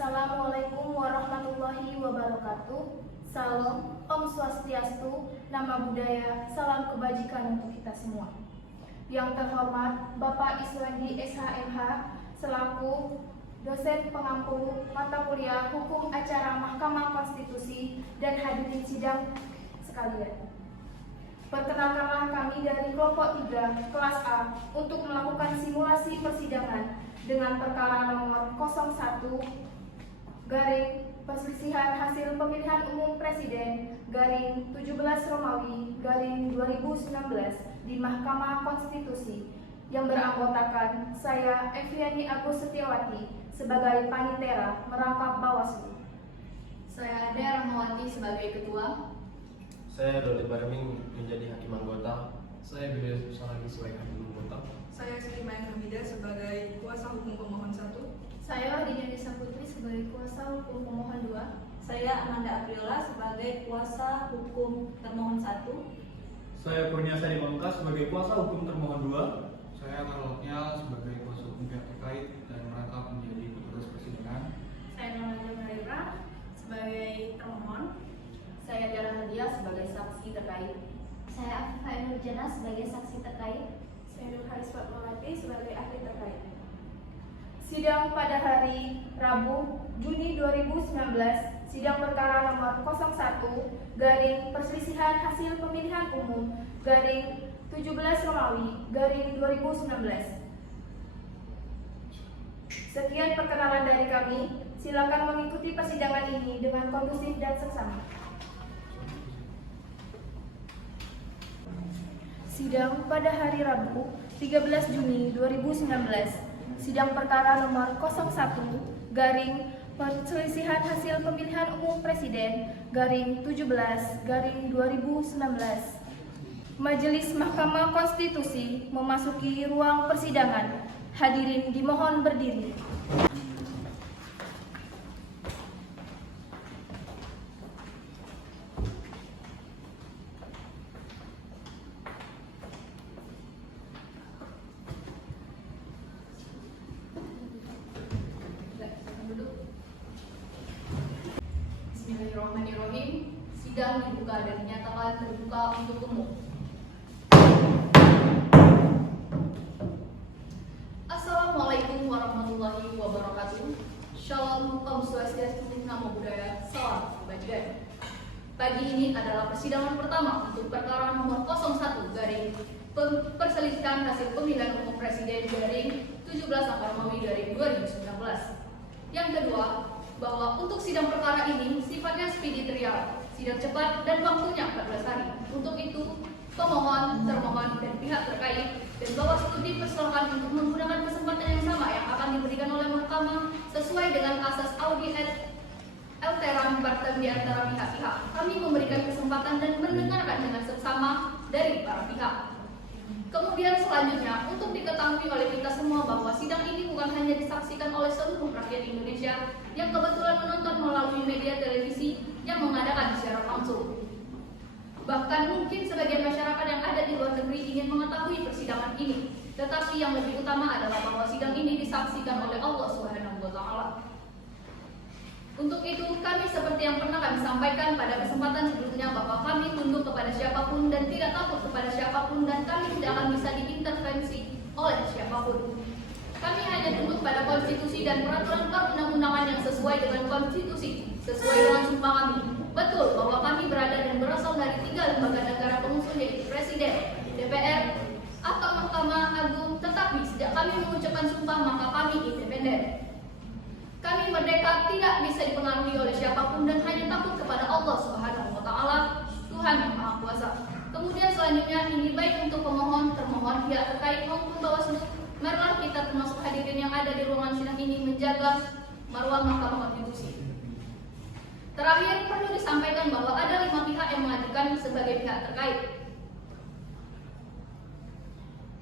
Assalamualaikum warahmatullahi wabarakatuh. Salam, Om Swastiastu, Nama Budaya, salam kebajikan untuk kita semua. Yang terhormat Bapak Iswandi SHMH selaku dosen pengampu mata kuliah Hukum Acara Mahkamah Konstitusi dan hadirin sidang sekalian. Perkenalkanlah kami dari kelompok 3 kelas A untuk melakukan simulasi persidangan dengan perkara nomor 01 garing perselisihan hasil pemilihan umum presiden garing 17 Romawi garing 2019 di Mahkamah Konstitusi yang beranggotakan saya Eviani Agus Setiawati sebagai panitera merangkap Bawaslu. Saya Ade Rahmawati sebagai ketua. Saya Dodi Barming menjadi hakim anggota. Saya Bidya Susalagi sebagai hakim anggota. Saya Sri Maya Hamidah sebagai kuasa hukum pemohon 1. Saya Dina Nisa Putri sebagai kuasa hukum pemohon 2. Saya Amanda Apriola sebagai kuasa hukum termohon 1. Saya Kurniasa Dimangka sebagai kuasa hukum termohon 2. Saya Karoloknya sebagai kuasa hukum pihak terkait dan merangkap menjadi petugas persidangan. Saya Nolanda Marira sebagai termohon. Saya Dara Nadia sebagai saksi terkait. Saya Afifah Nurjana sebagai saksi terkait. Saya Nur Haris Fatmawati sebagai ahli terkait. Sidang pada hari Rabu, Juni 2019, sidang perkara nomor 01 garing perselisihan hasil pemilihan umum garing 17 Romawi garing 2019. Sekian perkenalan dari kami. Silakan mengikuti persidangan ini dengan kondusif dan seksama. Sidang pada hari Rabu, 13 Juni 2019. Sidang perkara nomor 01 garing perselisihan hasil pemilihan umum presiden garing 17 garing 2019. Majelis Mahkamah Konstitusi memasuki ruang persidangan. Hadirin dimohon berdiri. Bismillahirrahmanirrahim. Sidang dibuka dan dinyatakan terbuka untuk umum. Assalamualaikum warahmatullahi wabarakatuh. Shalom, Om Swastiastu, Nama Budaya, salam kebajikan. Pagi ini adalah persidangan pertama untuk perkara nomor 01 garing perselisihan hasil pemilihan umum presiden garing 17 Romawi garing 2019. Yang kedua, bahwa untuk sidang perkara ini sifatnya speedy trial, sidang cepat dan waktunya 14 hari. Untuk itu, pemohon, termohon, dan pihak terkait dan Bawaslu dipersilakan untuk menggunakan kesempatan yang sama yang akan diberikan oleh mahkamah sesuai dengan asas audi et alteram partem di antara pihak-pihak. Kami memberikan kesempatan dan mendengarkan dengan seksama dari para pihak. Kemudian selanjutnya, untuk diketahui oleh kita semua bahwa sidang ini bukan hanya disaksikan oleh seluruh rakyat Indonesia yang kebetulan menonton melalui media televisi yang mengadakan secara langsung. Bahkan mungkin sebagian masyarakat yang ada di luar negeri ingin mengetahui persidangan ini. Tetapi yang lebih utama adalah bahwa sidang ini disaksikan oleh Allah Subhanahu wa Ta'ala. Untuk itu, kami seperti yang pernah kami sampaikan pada kesempatan sebelumnya bahwa kami tunduk kepada siapapun dan tidak takut kepada siapapun dan kami tidak akan bisa diintervensi oleh siapapun. Kami hanya tunduk pada konstitusi dan peraturan perundang-undangan yang sesuai dengan konstitusi, sesuai dengan sumpah kami. Betul bahwa kami berada dan berasal dari 3 lembaga negara pengusung yaitu Presiden, DPR, atau Mahkamah Agung, tetapi sejak kami mengucapkan sumpah maka kami independen. Kami merdeka, tidak bisa dipengaruhi oleh siapapun dan hanya takut kepada Allah Subhanahu wa Ta'ala, Tuhan yang Maha Kuasa. Kemudian selanjutnya ini baik untuk pemohon, termohon, pihak terkait maupun Bawaslu. Marilah kita termasuk hadirin yang ada di ruangan sidang ini menjaga marwah Mahkamah Konstitusi. Terakhir perlu disampaikan bahwa ada 5 pihak yang mengajukan sebagai pihak terkait.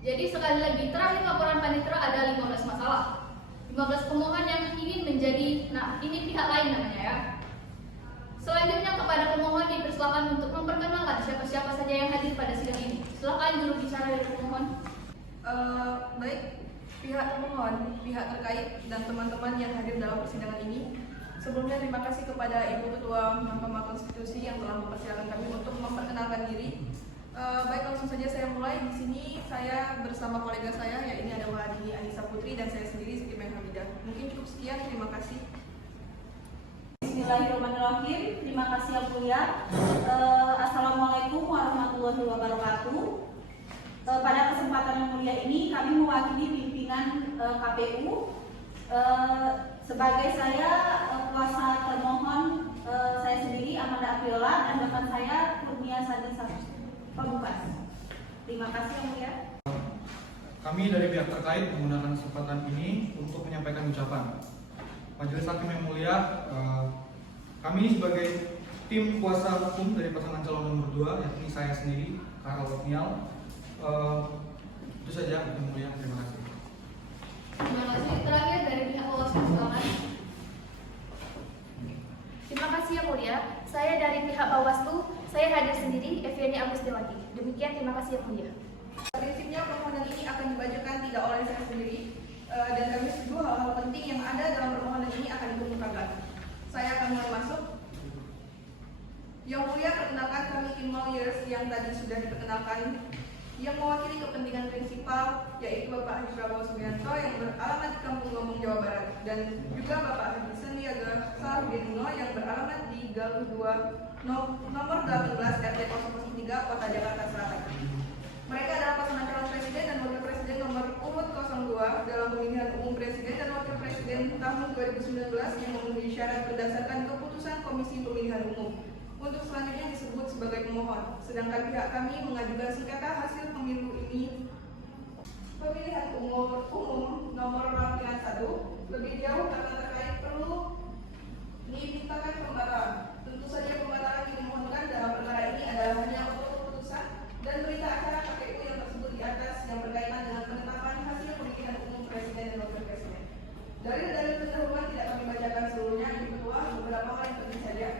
Jadi sekali lagi, terakhir laporan panitera ada 15 masalah. 15 pemohon yang ingin menjadi, ini pihak lain namanya ya. Selanjutnya kepada pemohon dipersilakan untuk memperkenalkan siapa-siapa saja yang hadir pada sidang ini. Silakan juru bicara dari pemohon. Baik, pihak pemohon, pihak terkait, dan teman-teman yang hadir dalam persidangan ini. Sebelumnya terima kasih kepada Ibu Ketua Mahkamah Konstitusi yang telah mempersilahkan kami untuk memperkenalkan diri. Baik, langsung saja saya mulai. Di sini saya bersama kolega saya, ya ini ada Wahdi Anissa Putri dan saya sendiri Siti Hamidah. Mungkin cukup sekian, terima kasih. Bismillahirrahmanirrahim. Terima kasih yang mulia. Assalamualaikum warahmatullahi wabarakatuh. Pada kesempatan yang mulia ini kami mewakili pimpinan KPU. Sebagai saya kuasa termohon, saya sendiri Amanda Apriola dan rekan saya Kurnia Sandi Pamungkas. Terima kasih yang mulia. Kami dari pihak terkait menggunakan kesempatan ini untuk menyampaikan ucapan. Majelis Hakim yang mulia, kami sebagai tim kuasa hukum dari pasangan calon nomor 2, yakni saya sendiri, Karl Otniel. Itu saja yang mulia, terima kasih. Terima kasih. Terakhir dari pihak Bawaslu, silakan. Terima kasih yang mulia. Saya dari pihak Bawaslu, saya hadir sendiri, Eviani Agustiwati. Demikian, terima kasih yang mulia. Prinsipnya permohonan ini akan dibacakan tidak oleh saya sendiri, dan kami setuju hal-hal penting yang ada dalam permohonan ini akan dikemukakan. Saya akan mulai masuk. Yang mulia, perkenalkan kami tim lawyers yang tadi sudah diperkenalkan, yang mewakili kepentingan prinsipal, yaitu Bapak Haji Prabowo Subianto yang beralamat di Kampung Gombong, Jawa Barat, dan juga Bapak Haji Sandiaga Salahuddin Uno yang beralamat di Galuh 2 nomor 18 RT 003 Kota Jakarta Selatan. Mereka adalah pasangan calon presiden dan wakil presiden nomor urut 02 dalam pemilihan umum presiden dan wakil presiden tahun 2019 yang memenuhi syarat berdasarkan keputusan Komisi Pemilihan Umum. Untuk selanjutnya disebut sebagai pemohon. Sedangkan pihak kami mengajukan sengketa hasil pemilu ini pemilihan umum nomor lampiran 1 lebih jauh karena terkait perlu dimintakan pembatalan. Tentu saja pembatalan yang dimohonkan dalam perkara ini adalah hanya untuk keputusan dan berita acara KPU yang tersebut di atas yang berkaitan dengan penetapan hasil pemilihan umum presiden dan wakil presiden. Dalil-dalil pendahuluan tidak kami bacakan seluruhnya, Ibu Ketua, beberapa hal yang penting saja.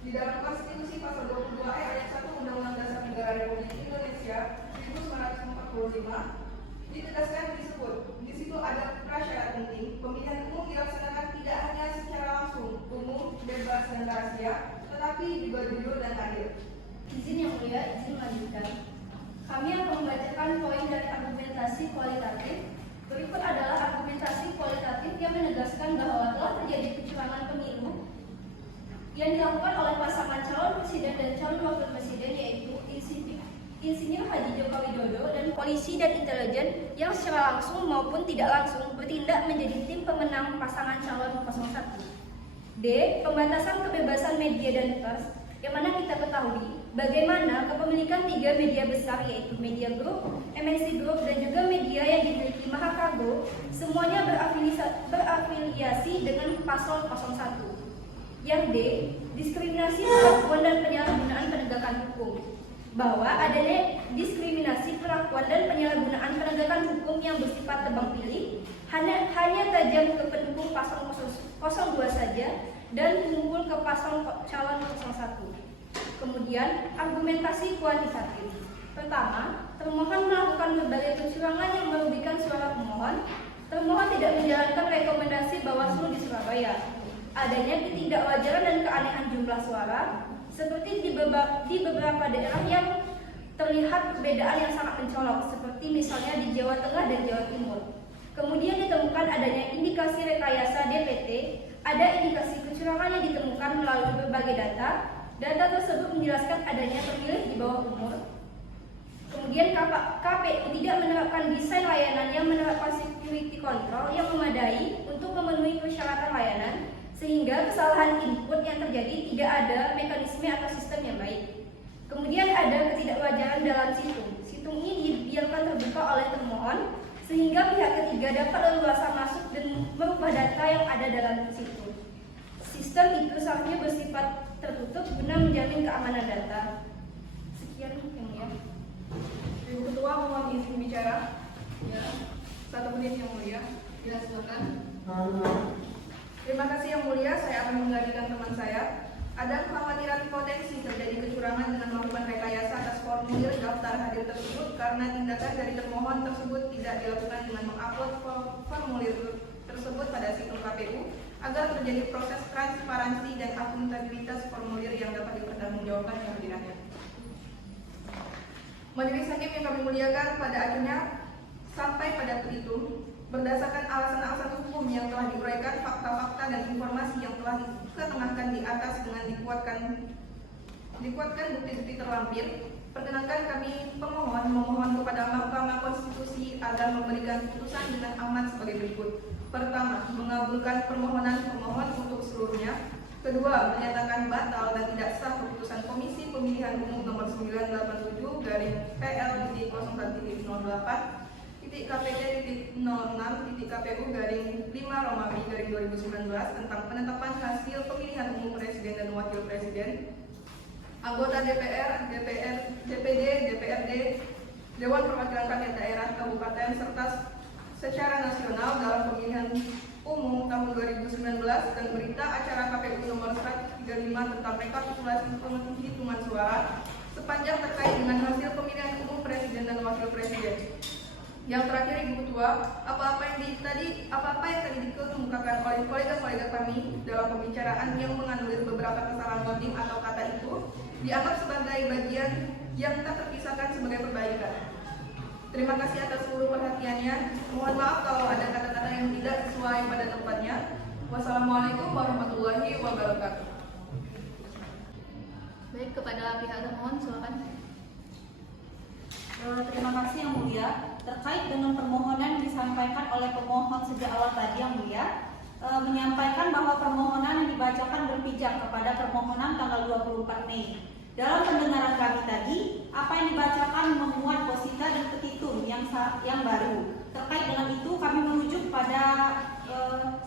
Di dalam Konstitusi Pasal 22 ayat 1 Undang-Undang Dasar Negara Republik Indonesia 1945 ditegaskan disebut di situ ada prasyarat penting. Pemilihan umum dilaksanakan tidak hanya secara langsung, umum, bebas dan rahasia, tetapi juga jujur dan adil. Izin yang mulia, izin melanjutkan. Kami akan membacakan poin dari argumentasi kualitatif. Berikut adalah argumentasi kualitatif yang menegaskan bahwa telah terjadi kecurangan pemilu yang dilakukan oleh pasangan calon presiden dan calon wakil presiden, yaitu Insinyur Haji Joko Widodo dan polisi dan intelijen yang secara langsung maupun tidak langsung bertindak menjadi tim pemenang pasangan calon 01. D. Pembatasan kebebasan media dan pers, yang mana kita ketahui bagaimana kepemilikan 3 media besar, yaitu Media Group, MNC Group, dan juga media yang dimiliki Mahakargo, semuanya berafiliasi dengan pasal 01. Yang D. Diskriminasi perlakuan dan penyalahgunaan penegakan hukum, bahwa adanya diskriminasi perlakuan dan penyalahgunaan penegakan hukum yang bersifat tebang pilih hanya tajam ke pendukung pasal 02 saja dan mengumpul ke pasal calon 01. Kemudian argumentasi kuantitatif. Pertama, termohon melakukan berbagai kecurangan yang merugikan suara pemohon. Termohon tidak menjalankan rekomendasi Bawaslu di Surabaya. Adanya ketidakwajaran dan keanehan jumlah suara, seperti di beberapa daerah yang terlihat perbedaan yang sangat mencolok, seperti misalnya di Jawa Tengah dan Jawa Timur. Kemudian ditemukan adanya indikasi rekayasa DPT, ada indikasi kecurangan yang ditemukan melalui berbagai data. Data tersebut menjelaskan adanya pemilih di bawah umur. Kemudian KPU tidak menerapkan desain layanan yang menerapkan security control yang memadai untuk memenuhi persyaratan layanan, sehingga kesalahan input yang terjadi tidak ada mekanisme atau sistem yang baik. Kemudian ada ketidakwajaran dalam situng. Situng ini dibiarkan terbuka oleh termohon, sehingga pihak ketiga dapat leluasa masuk dan merubah data yang ada dalam situng. Sistem itu seharusnya bersifat tertutup guna menjamin keamanan data. Sekian yang mulia. Ibu Ketua, mohon izin bicara. Ya, 1 menit yang mulia. ya silakan. Terima kasih yang mulia, saya akan menggantikan teman saya. Ada kekhawatiran potensi terjadi kecurangan dengan melakukan rekayasa atas formulir daftar hadir tersebut karena tindakan dari termohon tersebut tidak dilakukan dengan mengupload formulir tersebut pada situng KPU agar terjadi proses transparansi dan akuntabilitas formulir yang dapat dipertanggungjawabkan kehadirannya. Majelis Hakim yang kami muliakan, pada akhirnya sampai pada petitum berdasarkan alasan-alasan hukum yang telah diuraikan, fakta-fakta dan informasi yang telah diketengahkan di atas dengan dikuatkan bukti-bukti terlampir, perkenankan kami pemohon memohon kepada Mahkamah Konstitusi agar memberikan putusan dengan amat sebagai berikut. Pertama, mengabulkan permohonan pemohon untuk seluruhnya. Kedua, menyatakan batal dan tidak sah keputusan Komisi Pemilihan Umum nomor 987/PL.01.08 KPT.06.KPU/5 tentang penetapan hasil pemilihan umum presiden dan wakil presiden, anggota DPR, DPD, DPRD, Dewan Perwakilan Rakyat Daerah Kabupaten serta secara nasional dalam pemilihan umum tahun 2019 dan berita acara KPU nomor 135 tentang rekapitulasi penghitungan suara sepanjang terkait dengan hasil pemilihan umum presiden dan wakil presiden. Yang terakhir, Ibu Ketua, apa-apa yang tadi dikemukakan oleh kolega-kolega kami dalam pembicaraan yang menganulir beberapa kesalahan wording atau kata itu dianggap sebagai bagian yang tak terpisahkan sebagai perbaikan. Terima kasih atas seluruh perhatiannya. Mohon maaf kalau ada kata-kata yang tidak sesuai pada tempatnya. Wassalamualaikum warahmatullahi wabarakatuh. Baik, kepada pihak termohon silakan. Terima kasih Yang Mulia. Terkait dengan permohonan yang disampaikan oleh pemohon sejak awal tadi Yang Mulia, menyampaikan bahwa permohonan yang dibacakan berpijak kepada permohonan tanggal 24 Mei. Dalam pendengaran kami tadi, apa yang dibacakan memuat posita dan petitum yang baru. Terkait dengan itu, kami merujuk pada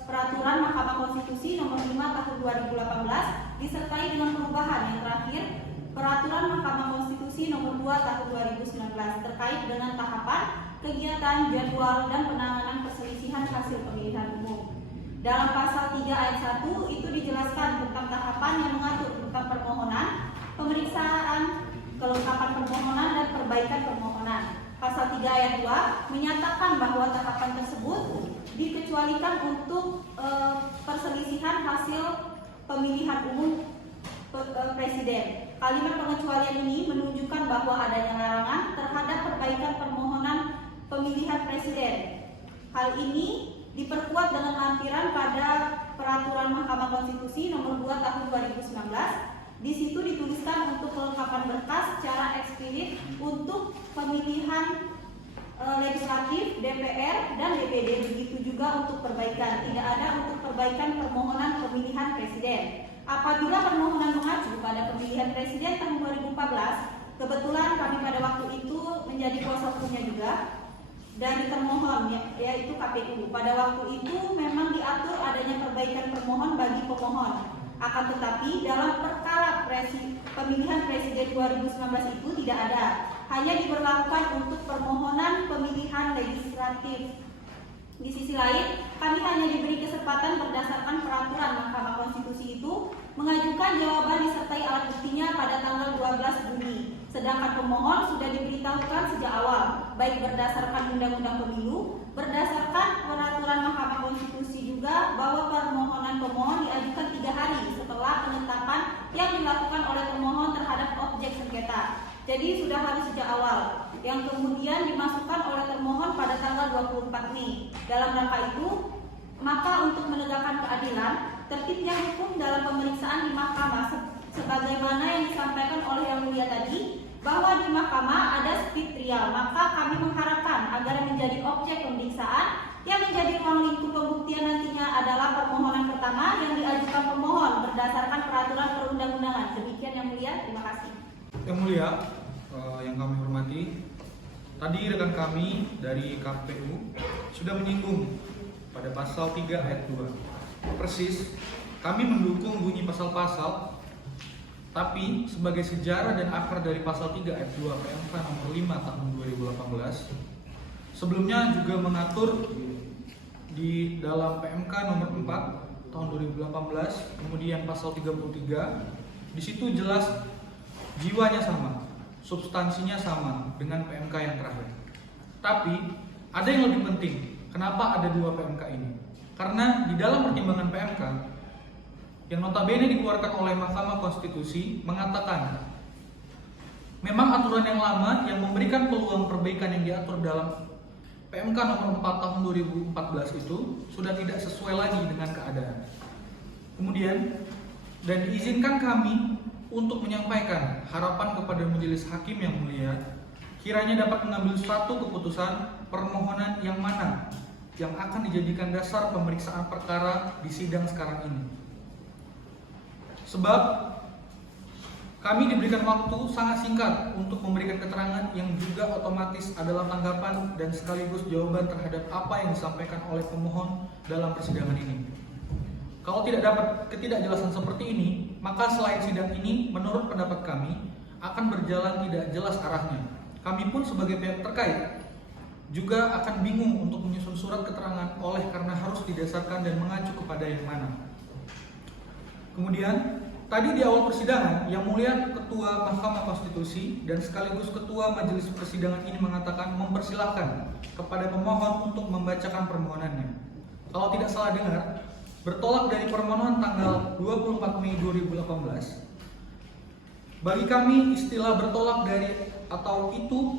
peraturan Mahkamah Konstitusi nomor 5 tahun 2018 disertai dengan perubahan yang terakhir peraturan Mahkamah Konstitusi nomor 2 tahun 2019 terkait dengan tahapan, kegiatan, jadwal, dan penanganan perselisihan hasil pemilihan umum. Dalam pasal 3 ayat 1 itu dijelaskan tentang tahapan yang mengatur tentang permohonan, pemeriksaan, kelengkapan permohonan, dan perbaikan permohonan. Pasal 3 ayat 2 menyatakan bahwa tahapan tersebut dikecualikan untuk perselisihan hasil pemilihan umum presiden. Kalimat pengecualian ini menunjukkan bahwa adanya larangan terhadap perbaikan permohonan pemilihan presiden. Hal ini diperkuat dengan lampiran pada peraturan Mahkamah Konstitusi nomor 2 tahun 2019. Di situ dituliskan untuk kelengkapan berkas secara eksplisit untuk pemilihan legislatif, DPR, dan DPD. Begitu juga untuk perbaikan. Tidak ada untuk perbaikan permohonan pemilihan presiden. Apabila permohonan mengacu pada pemilihan presiden tahun 2014, kebetulan kami pada waktu itu menjadi kuasa hukumnya juga dari termohon, yaitu KPU. Pada waktu itu memang diatur adanya perbaikan permohon bagi pemohon. Akan tetapi dalam perkara pemilihan presiden 2019 itu tidak ada. Hanya diberlakukan untuk permohonan pemilihan legislatif. Di sisi lain, kami hanya diberi kesempatan berdasarkan peraturan Mahkamah Konstitusi itu mengajukan jawaban disertai alat buktinya pada tanggal 12 Juni. Sedangkan pemohon sudah diberitahukan sejak awal, baik berdasarkan Undang-Undang Pemilu, berdasarkan peraturan Mahkamah Konstitusi juga bahwa permohonan pemohon diajukan 3 hari setelah penetapan yang dilakukan oleh pemohon terhadap objek sengketa. Jadi sudah harus sejak awal, yang kemudian dimasukkan oleh termohon pada tanggal 24 Mei. Dalam rangka itu, maka untuk menegakkan keadilan, tertibnya hukum dalam pemeriksaan di mahkamah sebagaimana yang disampaikan oleh Yang Mulia tadi, bahwa di mahkamah ada speed trial, maka kami mengharapkan agar menjadi objek pemeriksaan yang menjadi ruang lingkup pembuktian nantinya adalah permohonan pertama yang diajukan pemohon berdasarkan peraturan perundang-undangan. Demikian Yang Mulia, terima kasih. Yang Mulia, yang kami hormati, tadi rekan kami dari KPU sudah menyinggung pada pasal 3 ayat 2. Persis, kami mendukung bunyi pasal-pasal, tapi sebagai sejarah dan akar dari pasal 3 ayat 2 PMK nomor 5 tahun 2018, sebelumnya juga mengatur di dalam PMK nomor 4 tahun 2018, kemudian pasal 33. Di situ jelas jiwanya sama, substansinya sama dengan PMK yang terakhir. Tapi ada yang lebih penting. Kenapa ada dua PMK ini? Karena di dalam pertimbangan PMK yang notabene dikeluarkan oleh Mahkamah Konstitusi mengatakan memang aturan yang lama yang memberikan peluang perbaikan yang diatur dalam PMK nomor 4 tahun 2014 itu sudah tidak sesuai lagi dengan keadaan. Kemudian, dan diizinkan kami untuk menyampaikan harapan kepada Majelis Hakim yang mulia, kiranya dapat mengambil suatu keputusan permohonan yang mana yang akan dijadikan dasar pemeriksaan perkara di sidang sekarang ini. Sebab kami diberikan waktu sangat singkat untuk memberikan keterangan yang juga otomatis adalah tanggapan dan sekaligus jawaban terhadap apa yang disampaikan oleh pemohon dalam persidangan ini. Kalau tidak dapat ketidakjelasan seperti ini, maka selain sidang ini, menurut pendapat kami, akan berjalan tidak jelas arahnya. Kami pun sebagai pihak terkait juga akan bingung untuk menyusun surat keterangan oleh karena harus didasarkan dan mengacu kepada yang mana. Kemudian, tadi di awal persidangan, Yang Mulia Ketua Mahkamah Konstitusi dan sekaligus Ketua Majelis Persidangan ini mengatakan mempersilahkan kepada pemohon untuk membacakan permohonannya. Kalau tidak salah dengar, bertolak dari permohonan tanggal 24 Mei 2018. Bagi kami istilah bertolak dari atau itu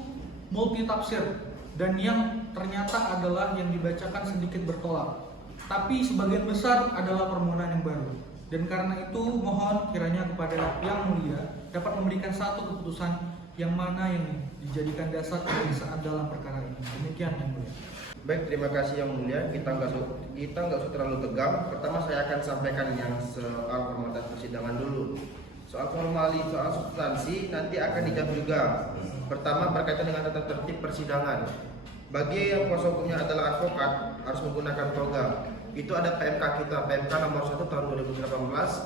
multitafsir dan yang ternyata adalah yang dibacakan sedikit bertolak. Tapi sebagian besar adalah permohonan yang baru. Dan karena itu mohon kiranya kepada Yang Mulia dapat memberikan satu keputusan yang mana yang dijadikan dasar pemeriksaan dalam perkara ini. Demikian Yang Mulia. Baik, terima kasih Yang Mulia. Kita nggak usah terlalu tegang. Pertama saya akan sampaikan yang soal formalitas persidangan dulu. Soal substansi nanti akan dijawab juga. Pertama berkaitan dengan tata tertib persidangan. Bagi yang kuasa hukumnya adalah advokat harus menggunakan toga. Itu ada PMK kita, PMK nomor 1 tahun 2018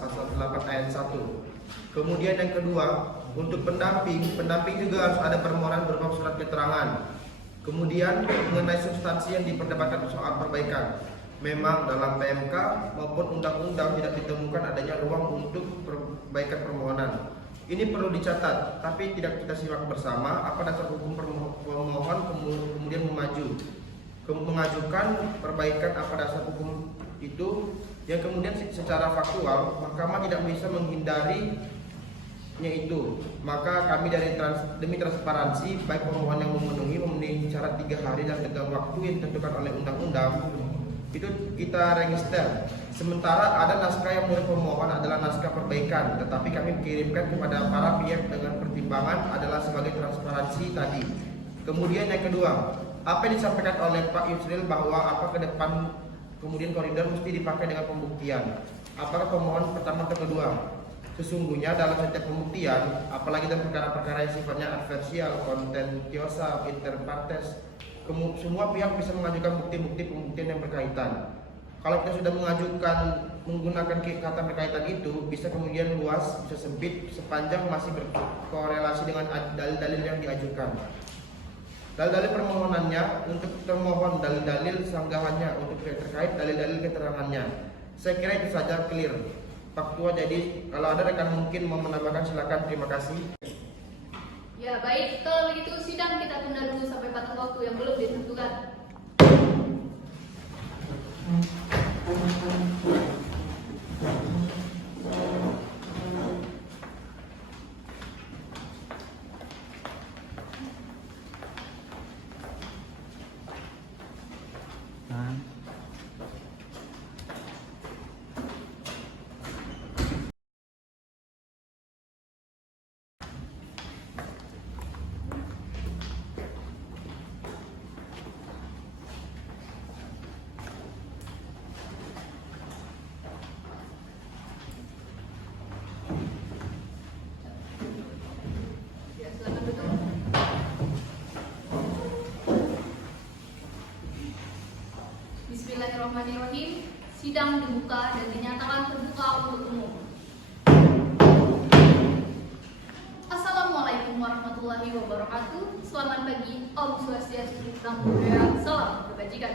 pasal 8 ayat 1. Kemudian yang kedua, untuk pendamping juga harus ada permohonan berupa surat keterangan. Kemudian mengenai substansi yang diperdebatkan soal perbaikan. Memang dalam PMK maupun undang-undang tidak ditemukan adanya ruang untuk perbaikan permohonan. Ini perlu dicatat, tapi tidak kita simak bersama apa dasar hukum pemohon kemudian mengajukan perbaikan apa dasar hukum itu yang kemudian secara faktual Mahkamah tidak bisa menghindarinya itu. Maka kami demi transparansi baik pemohon yang memenuhi syarat 3 hari dan tenggang waktu yang ditentukan oleh undang-undang itu kita register. Sementara ada naskah yang menurut pemohon adalah naskah perbaikan, tetapi kami kirimkan kepada para pihak dengan pertimbangan adalah sebagai transparansi tadi. Kemudian yang kedua, apa yang disampaikan oleh Pak Yusril bahwa apa ke depan kemudian koridor mesti dipakai dengan pembuktian. Apakah pemohon pertama atau kedua? Sesungguhnya dalam setiap pembuktian, apalagi dalam perkara-perkara yang sifatnya adversial, kontentiosa, inter partes, semua pihak bisa mengajukan bukti-bukti pembuktian yang berkaitan. Kalau kita sudah menggunakan kata berkaitan itu, bisa kemudian luas, bisa sempit, sepanjang masih berkorelasi dengan dalil-dalil yang diajukan. Dalil-dalil permohonannya untuk termohon, dalil-dalil sanggahannya untuk terkait dalil-dalil keterangannya. Saya kira itu saja clear, faktual. Jadi kalau ada rekan mungkin mau menambahkan silakan. Terima kasih. Ya baik, kalau begitu sidang kita tunda dulu sampai batas waktu yang belum ditentukan. Bismillahirrahmanirrahim. Sidang dibuka dan dinyatakan terbuka untuk umum. Assalamualaikum warahmatullahi wabarakatuh. Selamat pagi, Om Swastiastu, Namo Buddhaya, salam kebajikan.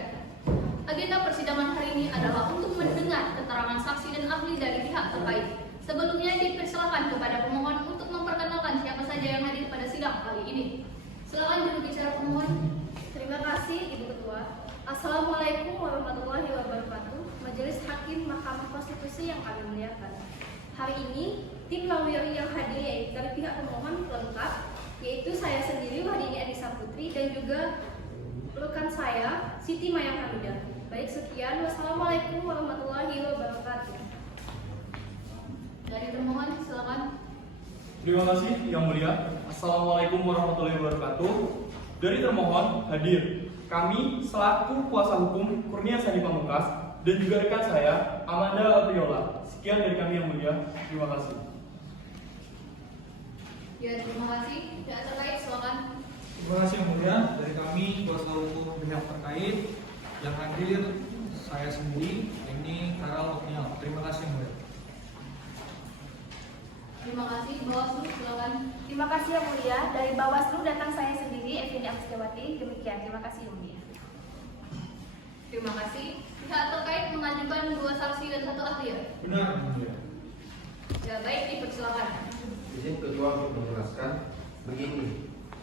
Agenda persidangan hari ini adalah untuk mendengar keterangan saksi dan ahli dari pihak terkait. Sebelumnya dipersilakan kepada pemohon untuk memperkenalkan siapa saja yang hadir pada sidang kali ini. Silakan juru bicara pemohon. Terima kasih Ibu Ketua. Assalamualaikum warahmatullahi wabarakatuh. Majelis Hakim Mahkamah Konstitusi yang kami muliakan. Hari ini tim lawyer yang hadir yaitu dari pihak pemohon lengkap, yaitu saya sendiri Wahdini Anissa Putri dan juga rekan saya Siti Maya Hamidah. Baik, sekian. Wassalamualaikum warahmatullahi wabarakatuh. Dari termohon silakan. Terima kasih Yang Mulia. Assalamualaikum warahmatullahi wabarakatuh. Dari termohon hadir kami selaku kuasa hukum Kurniasadi Pamungkas dan juga rekan saya Amanda Abriola. Sekian dari kami Yang Mulia. Terima kasih. Ya, terima kasih. Pihak terkait silakan. Terima kasih Yang Mulia. Dari kami kuasa hukum pihak terkait yang hadir saya sendiri ini Karal Oknial. Terima kasih Yang Mulia. Terima kasih. Bawaslu silakan. Terima kasih Yang Mulia. Dari Bawaslu datang saya sendiri Evini Agustiawati. Demikian. Terima kasih Yang Mulia. Terima kasih. Pihak terkait mengajukan 2 saksi dan 1 ahli ya? Benar Yang Mulia. Ya, baik, dipersilakan. Izin Ketua untuk menjelaskan begini.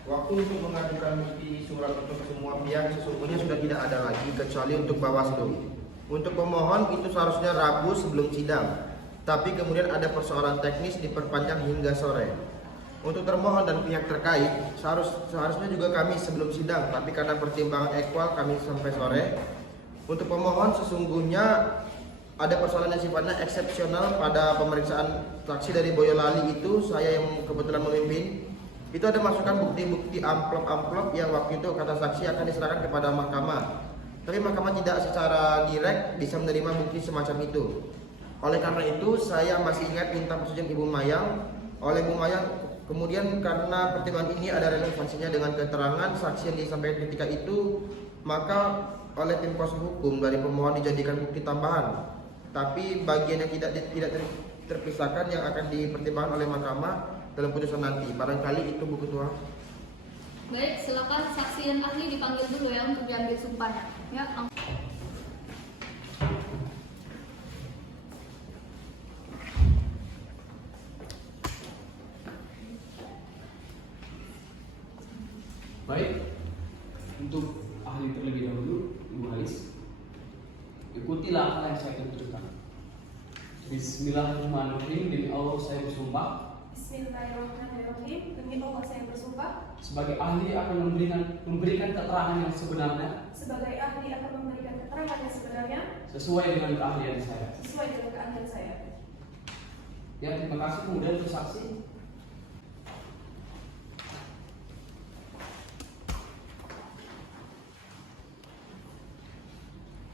Waktu untuk mengajukan bukti surat untuk semua pihak sesungguhnya sudah tidak ada lagi kecuali untuk Bawaslu. Untuk pemohon itu seharusnya Rabu sebelum sidang. Tapi kemudian ada persoalan teknis diperpanjang hingga sore. Untuk termohon dan pihak terkait seharusnya juga kami sebelum sidang, tapi karena pertimbangan ekwal kami sampai sore. Untuk pemohon sesungguhnya ada persoalan yang sifatnya eksepsional pada pemeriksaan saksi dari Boyolali itu saya yang kebetulan memimpin. Itu ada masukan bukti-bukti amplop-amplop yang waktu itu kata saksi akan diserahkan kepada mahkamah. Tapi mahkamah tidak secara direct bisa menerima bukti semacam itu. Oleh karena itu saya masih ingat minta persetujuan Ibu Mayang. Oleh Ibu Mayang kemudian karena pertimbangan ini ada relevansinya dengan keterangan saksi yang disampaikan ketika itu, maka oleh tim kuasa hukum dari pemohon dijadikan bukti tambahan. Tapi bagian yang tidak terpisahkan yang akan dipertimbangkan oleh mahkamah dalam putusan nanti. Barangkali itu Bu Ketua. Baik, silakan saksi dan ahli dipanggil dulu ya untuk diambil sumpah. Ya, baik, untuk ahli terlebih dahulu, Ibu Halis, ikutilah apa yang saya tunjukkan. Bismillahirrahmanirrahim. Demi Allah saya bersumpah. Bismillahirrahmanirrahim. Demi Allah saya bersumpah. Sebagai ahli akan memberikan keterangan yang sebenarnya. Sebagai ahli akan memberikan keterangan yang sebenarnya Sesuai dengan keahlian saya. sesuai dengan keahlian saya. Ya, terima kasih. Kemudian untuk saksi.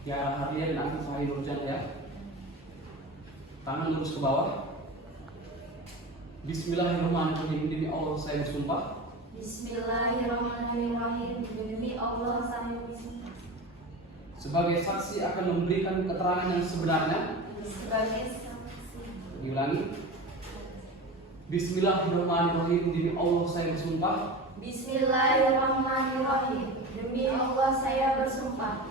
Ya, Harian Afif Fahri Nurjan ya. Tangan lurus ke bawah. Bismillahirrahmanirrahim. Demi Allah saya bersumpah. Bismillahirrahmanirrahim. Demi Allah saya bersumpah. Sebagai saksi akan memberikan keterangan yang sebenarnya. Sebagai saksi. Diulangi. Bismillahirrahmanirrahim. Demi Allah saya bersumpah. Bismillahirrahmanirrahim. Demi Allah saya bersumpah.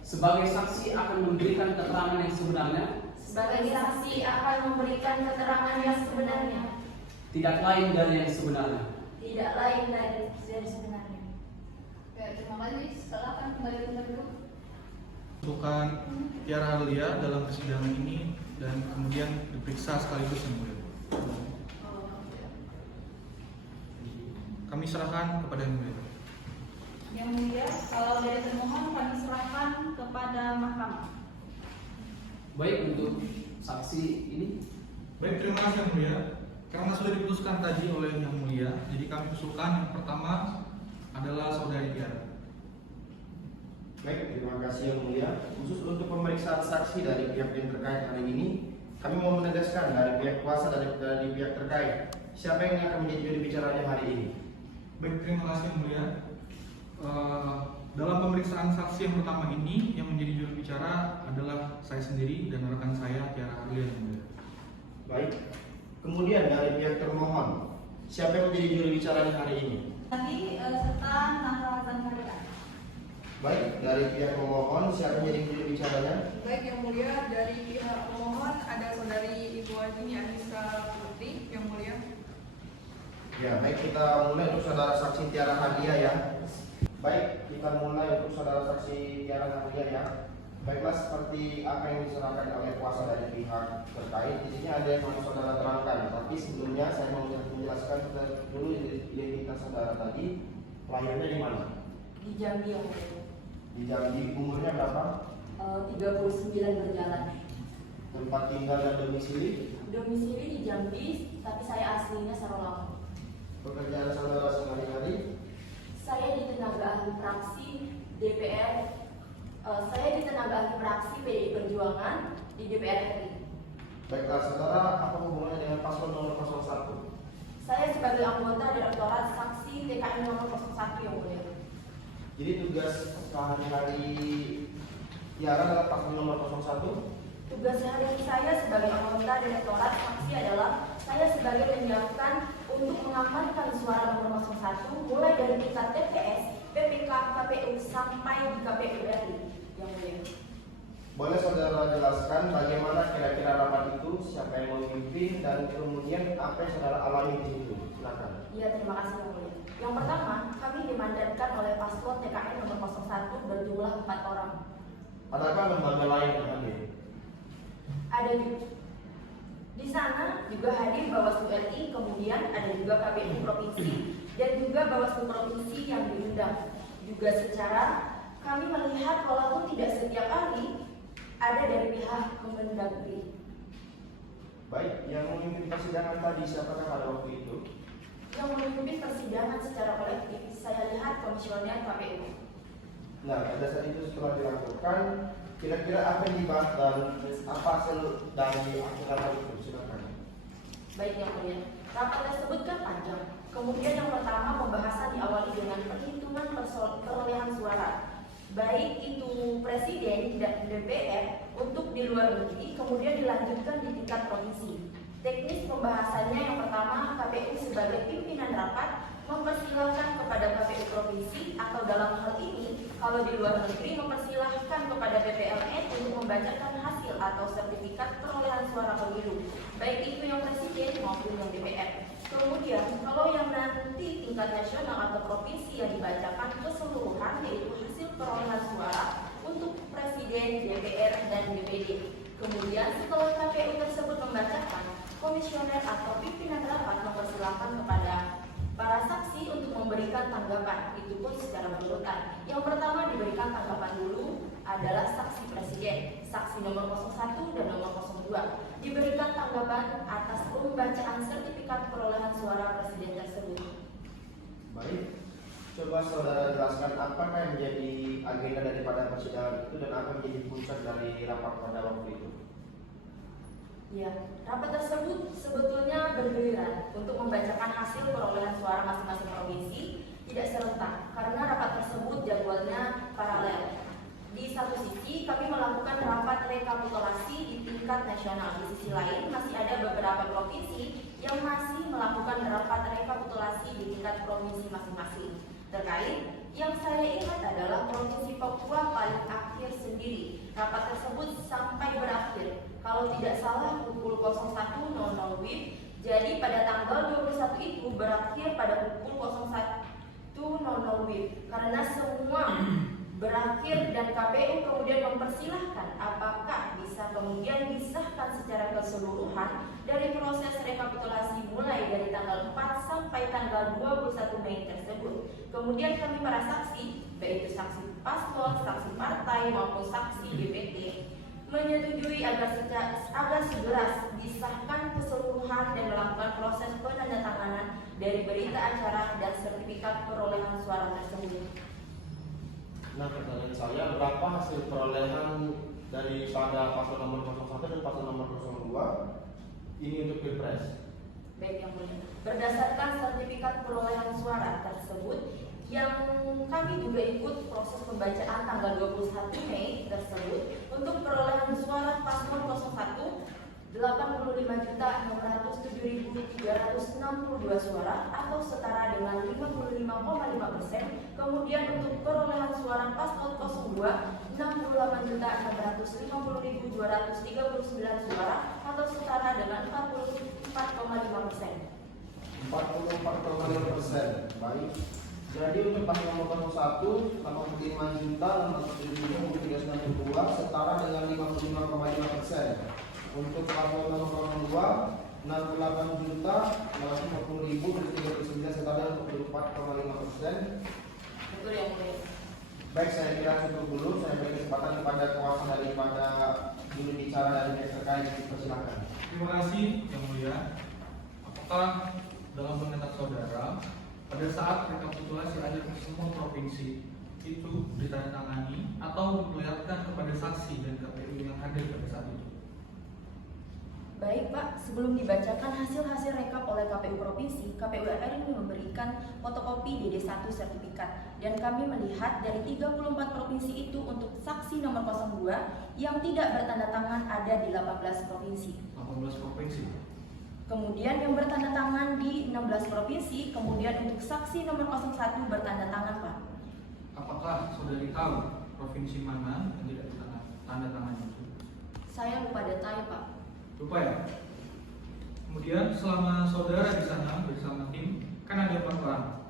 Sebagai saksi akan memberikan keterangan yang sebenarnya. Sebagai saksi akan memberikan keterangan yang sebenarnya. Tidak lain dari yang sebenarnya. Tidak lain dari yang sebenarnya. ya, terima kasih. Silakan kembali ke dulu. Untukkan Tiara Arlia dalam persidangan ini dan kemudian diperiksa sekaligus Yang Mulia. Kami serahkan kepada Yang Mulia. Yang Mulia, kalau dari termohon kami serahkan kepada mahkamah. Baik, untuk saksi ini. Baik, terima kasih Yang Mulia. Karena sudah diputuskan tadi oleh Yang Mulia, jadi kami usulkan yang pertama adalah saudari Tiara. Baik, terima kasih Yang Mulia. Khusus untuk pemeriksaan saksi dari pihak yang terkait hari ini, kami mau menegaskan dari pihak kuasa dari pihak terkait siapa yang akan menjadi juru bicaranya hari ini. Baik, terima kasih Yang Mulia. Dalam pemeriksaan saksi yang pertama ini, yang menjadi juru bicara adalah saya sendiri dan rekan saya Tiara Arlia Yang Mulia. Baik. Kemudian dari pihak termohon, siapa yang menjadi juru bicaranya hari ini? Lagi serta Nahra Zankarika. Baik, dari pihak pemohon siapa yang jadi juru bicaranya? Baik yang mulia, dari pihak pemohon ada saudari Ibu Ajini Anissa Putri yang mulia. Ya, baik kita mulai untuk saudara saksi Tiara Hadia ya. Baik, kita mulai untuk saudara saksi Tiara Hadia ya. Baiklah, seperti apa yang diserahkan oleh kuasa dari pihak terkait, di sini ada yang mau saudara terangkan. Tapi sebelumnya saya mau menjelaskan dulu identitas saudara tadi. Lahirnya di mana? Di Jambi yang mulia. Di Jambi. Umurnya berapa? 39 berjalan. Tempat tinggal dan domisili? Domisili di Jambi, tapi saya aslinya Sarawak. Pekerjaan saudara sehari-hari? Saya di tenaga ahli praksi DPR. Saya di tenaga ahli praksi PDI Perjuangan di DPR RI. Baiklah, saudara apa hubungannya dengan paslon nomor 01? Saya sebagai anggota Direktorat Saksi TKI nomor 01 yang mulia. Jadi tugas sehari-hari Tiara adalah paslon nomor 01? Tugas sehari-hari saya sebagai anggota Direktorat Saksi adalah saya sebagai penyiapkan untuk mengamankan suara nomor 01 mulai dari tingkat TPS, PPK, KPU sampai di KPU RI yang mulia. Boleh saudara jelaskan bagaimana kira-kira rapat itu, siapa yang memimpin, dan kemudian apa yang saudara alami di situ? Silakan. Iya, terima kasih yang mulia. Yang pertama, kami dimandatkan oleh paslon TKI nomor 01 berjumlah 4 orang. Adakah lembaga lain yang hadir? Ada di sana juga hadir Bawaslu RI, kemudian ada juga KPU provinsi dan juga Bawaslu provinsi yang diundang. Juga secara kami melihat walaupun tidak setiap kali ada dari pihak Kemendagri. Baik, yang memimpin persidangan tadi siapakah pada waktu itu? Yang memimpin persidangan secara kolektif saya lihat komisioner KPU. Nah, pada saat itu setelah dilakukan, kira-kira apa yang dibahas dan apa hasil dari akhir rapat itu? Silakan. Baik yang mulia, rapat tersebut kan panjang. Kemudian yang pertama pembahasan diawali dengan perhitungan perolehan suara, baik itu presiden dan DPR untuk di luar negeri, kemudian dilanjutkan di tingkat provinsi. Teknis pembahasannya yang pertama, KPU sebagai pimpinan rapat mempersilahkan kepada KPU provinsi atau dalam hal ini kalau di luar negeri mempersilahkan kepada PPLN untuk membacakan hasil atau sertifikat perolehan suara pemilu, baik itu yang presiden maupun yang DPR. Kemudian kalau yang nanti tingkat nasional atau provinsi yang dibacakan keseluruhan yaitu hasil perolehan suara untuk presiden, DPR, dan DPD. Kemudian setelah KPU tersebut membacakan, komisioner atau pimpinan rapat mempersilahkan kepada para saksi untuk memberikan tanggapan, itu pun secara berurutan. Yang pertama diberikan tanggapan dulu adalah saksi presiden, saksi nomor 01 dan nomor 02. Diberikan tanggapan atas pembacaan sertifikat perolehan suara presiden tersebut. Baik, coba saudara jelaskan apakah yang menjadi agenda daripada persidangan itu dan apa yang menjadi pusat dari rapat pada waktu itu? Ya, rapat tersebut sebetulnya bergiliran untuk membacakan hasil perolehan suara masing-masing provinsi tidak serentak karena rapat tersebut jadwalnya paralel. Di satu sisi kami melakukan rapat rekapitulasi di tingkat nasional, di sisi lain masih ada beberapa provinsi yang masih melakukan rapat rekapitulasi di tingkat provinsi masing-masing. Terkait yang saya ingat adalah provinsi Papua paling akhir sendiri. Rapat tersebut sampai berakhir, kalau tidak salah pukul 01.00 WIB. Jadi pada tanggal 21 itu berakhir pada pukul 01.00 WIB. Karena semua berakhir dan KPU kemudian mempersilahkan apakah bisa kemudian disahkan secara keseluruhan dari proses rekapitulasi mulai dari tanggal 4 sampai tanggal 21 Mei tersebut. Kemudian kami para saksi, baik itu saksi paslon, saksi partai maupun saksi DPT, menyetujui agar segera disahkan keseluruhan dan melakukan proses penandatanganan dari berita acara dan sertifikat perolehan suara tersebut. Nah, pertanyaan saya, berapa hasil perolehan daripada paslon nomor 01 dan paslon nomor 02 ini untuk Pilpres? Baik yang mulia, berdasarkan sertifikat perolehan suara tersebut yang kami juga ikut proses pembacaan tanggal 21 Mei tersebut untuk perolehan suara paslon 01 85.607.362 suara atau setara dengan 55,5%. Kemudian untuk perolehan suara paslon 02 68.650.239 suara atau setara dengan 44,5%. 44,5%. Baik. Jadi untuk paslon nomor 01 85.607.392 setara dengan 55,5%. Untuk paslon nomor 02 68.950.039 setara dengan 24,5%. Betul ya, Mulia? Baik, saya kira cukup dulu. Saya beri kesempatan kepada kuasa daripada juru bicara dari pihak terkait. Persilakan. Terima kasih Yang Mulia. Apakah dalam pendapat saudara pada saat rekapitulasi akhir semua provinsi itu ditandatangani atau diperlihatkan kepada saksi dan KPU yang hadir pada saat itu? Baik Pak, sebelum dibacakan hasil-hasil rekap oleh KPU Provinsi, KPU RI ini memberikan fotokopi DD1 sertifikat. Dan kami melihat dari 34 provinsi itu untuk saksi nomor 02 yang tidak bertanda tangan ada di 18 provinsi. 18 provinsi. Kemudian yang bertanda tangan di 16 provinsi, kemudian untuk saksi nomor 01 bertanda tangan Pak. Apakah saudari tahu provinsi mana yang tidak tanda tangan itu? Saya lupa datanya Pak. Lupa ya? Kemudian selama saudara di sana bersama tim, kan ada 4 orang.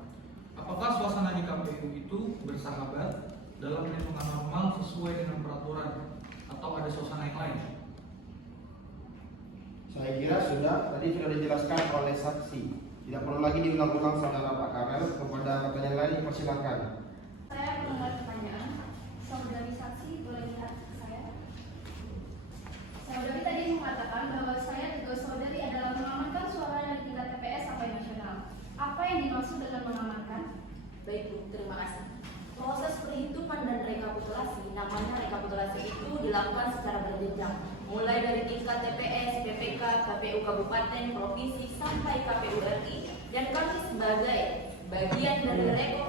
Apakah suasana di KPU itu bersahabat dalam lingkungan normal sesuai dengan peraturan atau ada suasana yang lain? Saya kira tadi sudah dijelaskan oleh saksi. Tidak perlu lagi diulang-ulang saudara Pak Karel. Kepada pertanyaan lain persilakan. Saya mendengar pertanyaan. Saudari saksi boleh lihat ke saya. Saudari tadi mengatakan bahwa saya tugas saudari adalah mengamankan suara dari tingkat TPS sampai nasional. Apa yang dimaksud dengan mengamankan? Baik Bu, terima kasih. Proses perhitungan dan rekapitulasi, namanya rekapitulasi itu dilakukan secara berjenjang, mulai dari tingkat TPS, PPK, KPU Kabupaten, Provinsi, sampai KPU RI. Dan kami sebagai bagian dari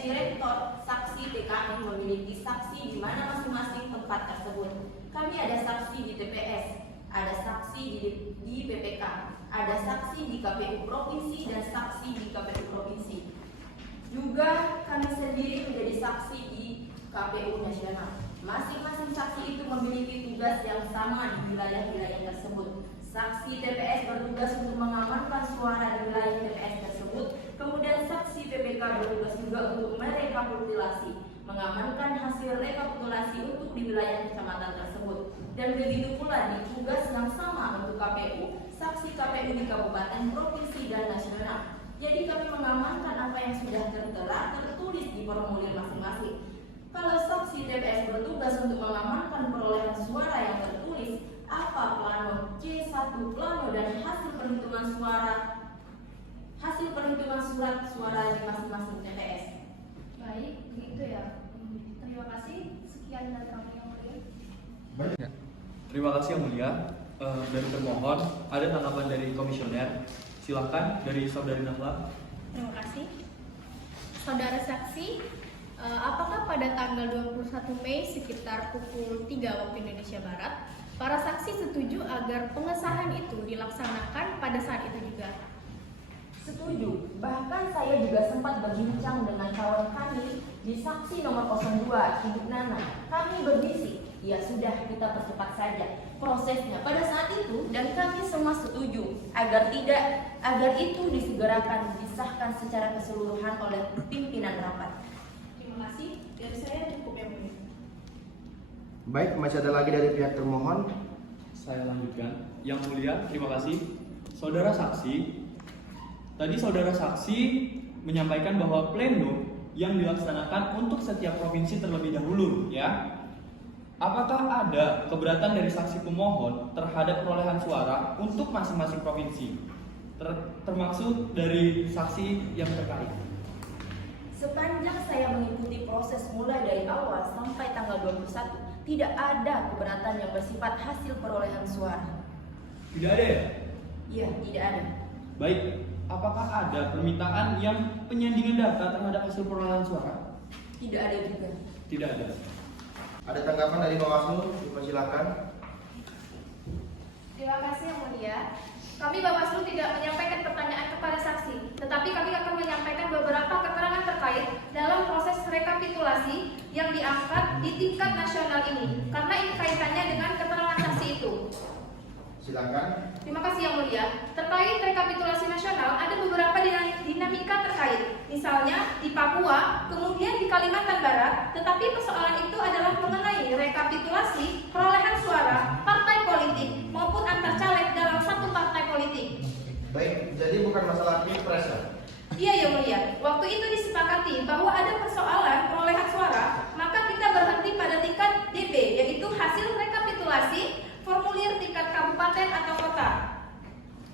direktor saksi TKN memiliki saksi di mana masing-masing tempat tersebut. Kami ada saksi di TPS, ada saksi di PPK, ada saksi di KPU Provinsi, dan saksi di KPU Provinsi. Juga kami sendiri menjadi saksi di KPU Nasional. Masing-masing saksi itu memiliki tugas yang sama di wilayah-wilayah tersebut. Saksi TPS bertugas untuk mengamankan suara di wilayah TPS tersebut. Kemudian saksi PPK bertugas juga untuk merekapitulasi, mengamankan hasil rekapitulasi untuk di wilayah kecamatan tersebut. Dan begitu pula di tugas yang sama untuk KPU, saksi KPU di kabupaten, provinsi, dan nasional. Jadi kami mengamankan apa yang sudah tertera tertulis di formulir masing-masing. Kalau saksi TPS bertugas untuk mengamankan perolehan suara yang tertulis, apa plano C1 plano dan hasil perhitungan surat suara di masing-masing TPS. Baik, begitu ya. Terima kasih. Sekian dari kami yang mulia. Banyak. Terima kasih Yang Mulia. Dari termohon, ada tanggapan dari komisioner. Silakan dari Saudari Nahla. Terima kasih. Saudara saksi, apakah pada tanggal 21 Mei sekitar pukul 3 waktu Indonesia Barat, para saksi setuju agar pengesahan itu dilaksanakan pada saat itu juga? Setuju. Bahkan saya juga sempat berbincang dengan kawan kami di saksi nomor 02, Ibu Nana. Kami berbisik, ya sudah kita percepat saja prosesnya pada saat itu, dan kami semua setuju agar itu disegerakan disahkan secara keseluruhan oleh pimpinan rapat. Terima kasih. Dari saya cukup yang mulia. Baik, masih ada lagi dari pihak termohon. Saya lanjutkan. Yang Mulia, terima kasih. Saudara saksi, tadi saudara saksi menyampaikan bahwa pleno yang dilaksanakan untuk setiap provinsi terlebih dahulu, ya. Apakah ada keberatan dari saksi pemohon terhadap perolehan suara untuk masing-masing provinsi, termaksud dari saksi yang terkait? Sepanjang saya mengikuti proses mulai dari awal sampai tanggal 21, tidak ada keberatan yang bersifat hasil perolehan suara. Tidak ada ya? Iya, tidak ada. Baik, apakah ada permintaan yang penyandingan data terhadap hasil perolehan suara? Tidak ada juga. Tidak ada. Ada tanggapan dari Bawaslu? Dipersilakan. Terima kasih Yang Mulia. Kami Bawaslu tidak menyampaikan pertanyaan kepada saksi, tetapi kami akan menyampaikan beberapa keterangan terkait dalam proses rekapitulasi yang diangkat di tingkat nasional ini, karena ini kaitannya dengan keterangan saksi itu. Silakan. Terima kasih Yang Mulia. Terkait rekapitulasi nasional, ada beberapa dinamika terkait. Misalnya di Papua, kemudian di Kalimantan Barat, tetapi persoalan itu adalah mengenai rekapitulasi perolehan suara partai politik maupun antar caleg dalam satu partai politik. Baik, jadi bukan masalah pilpres ya? Iya Yang Mulia, waktu itu disepakati bahwa ada persoalan perolehan suara, maka kita berhenti pada tingkat DB, yaitu hasil rekapitulasi formulir tingkat kabupaten atau kota,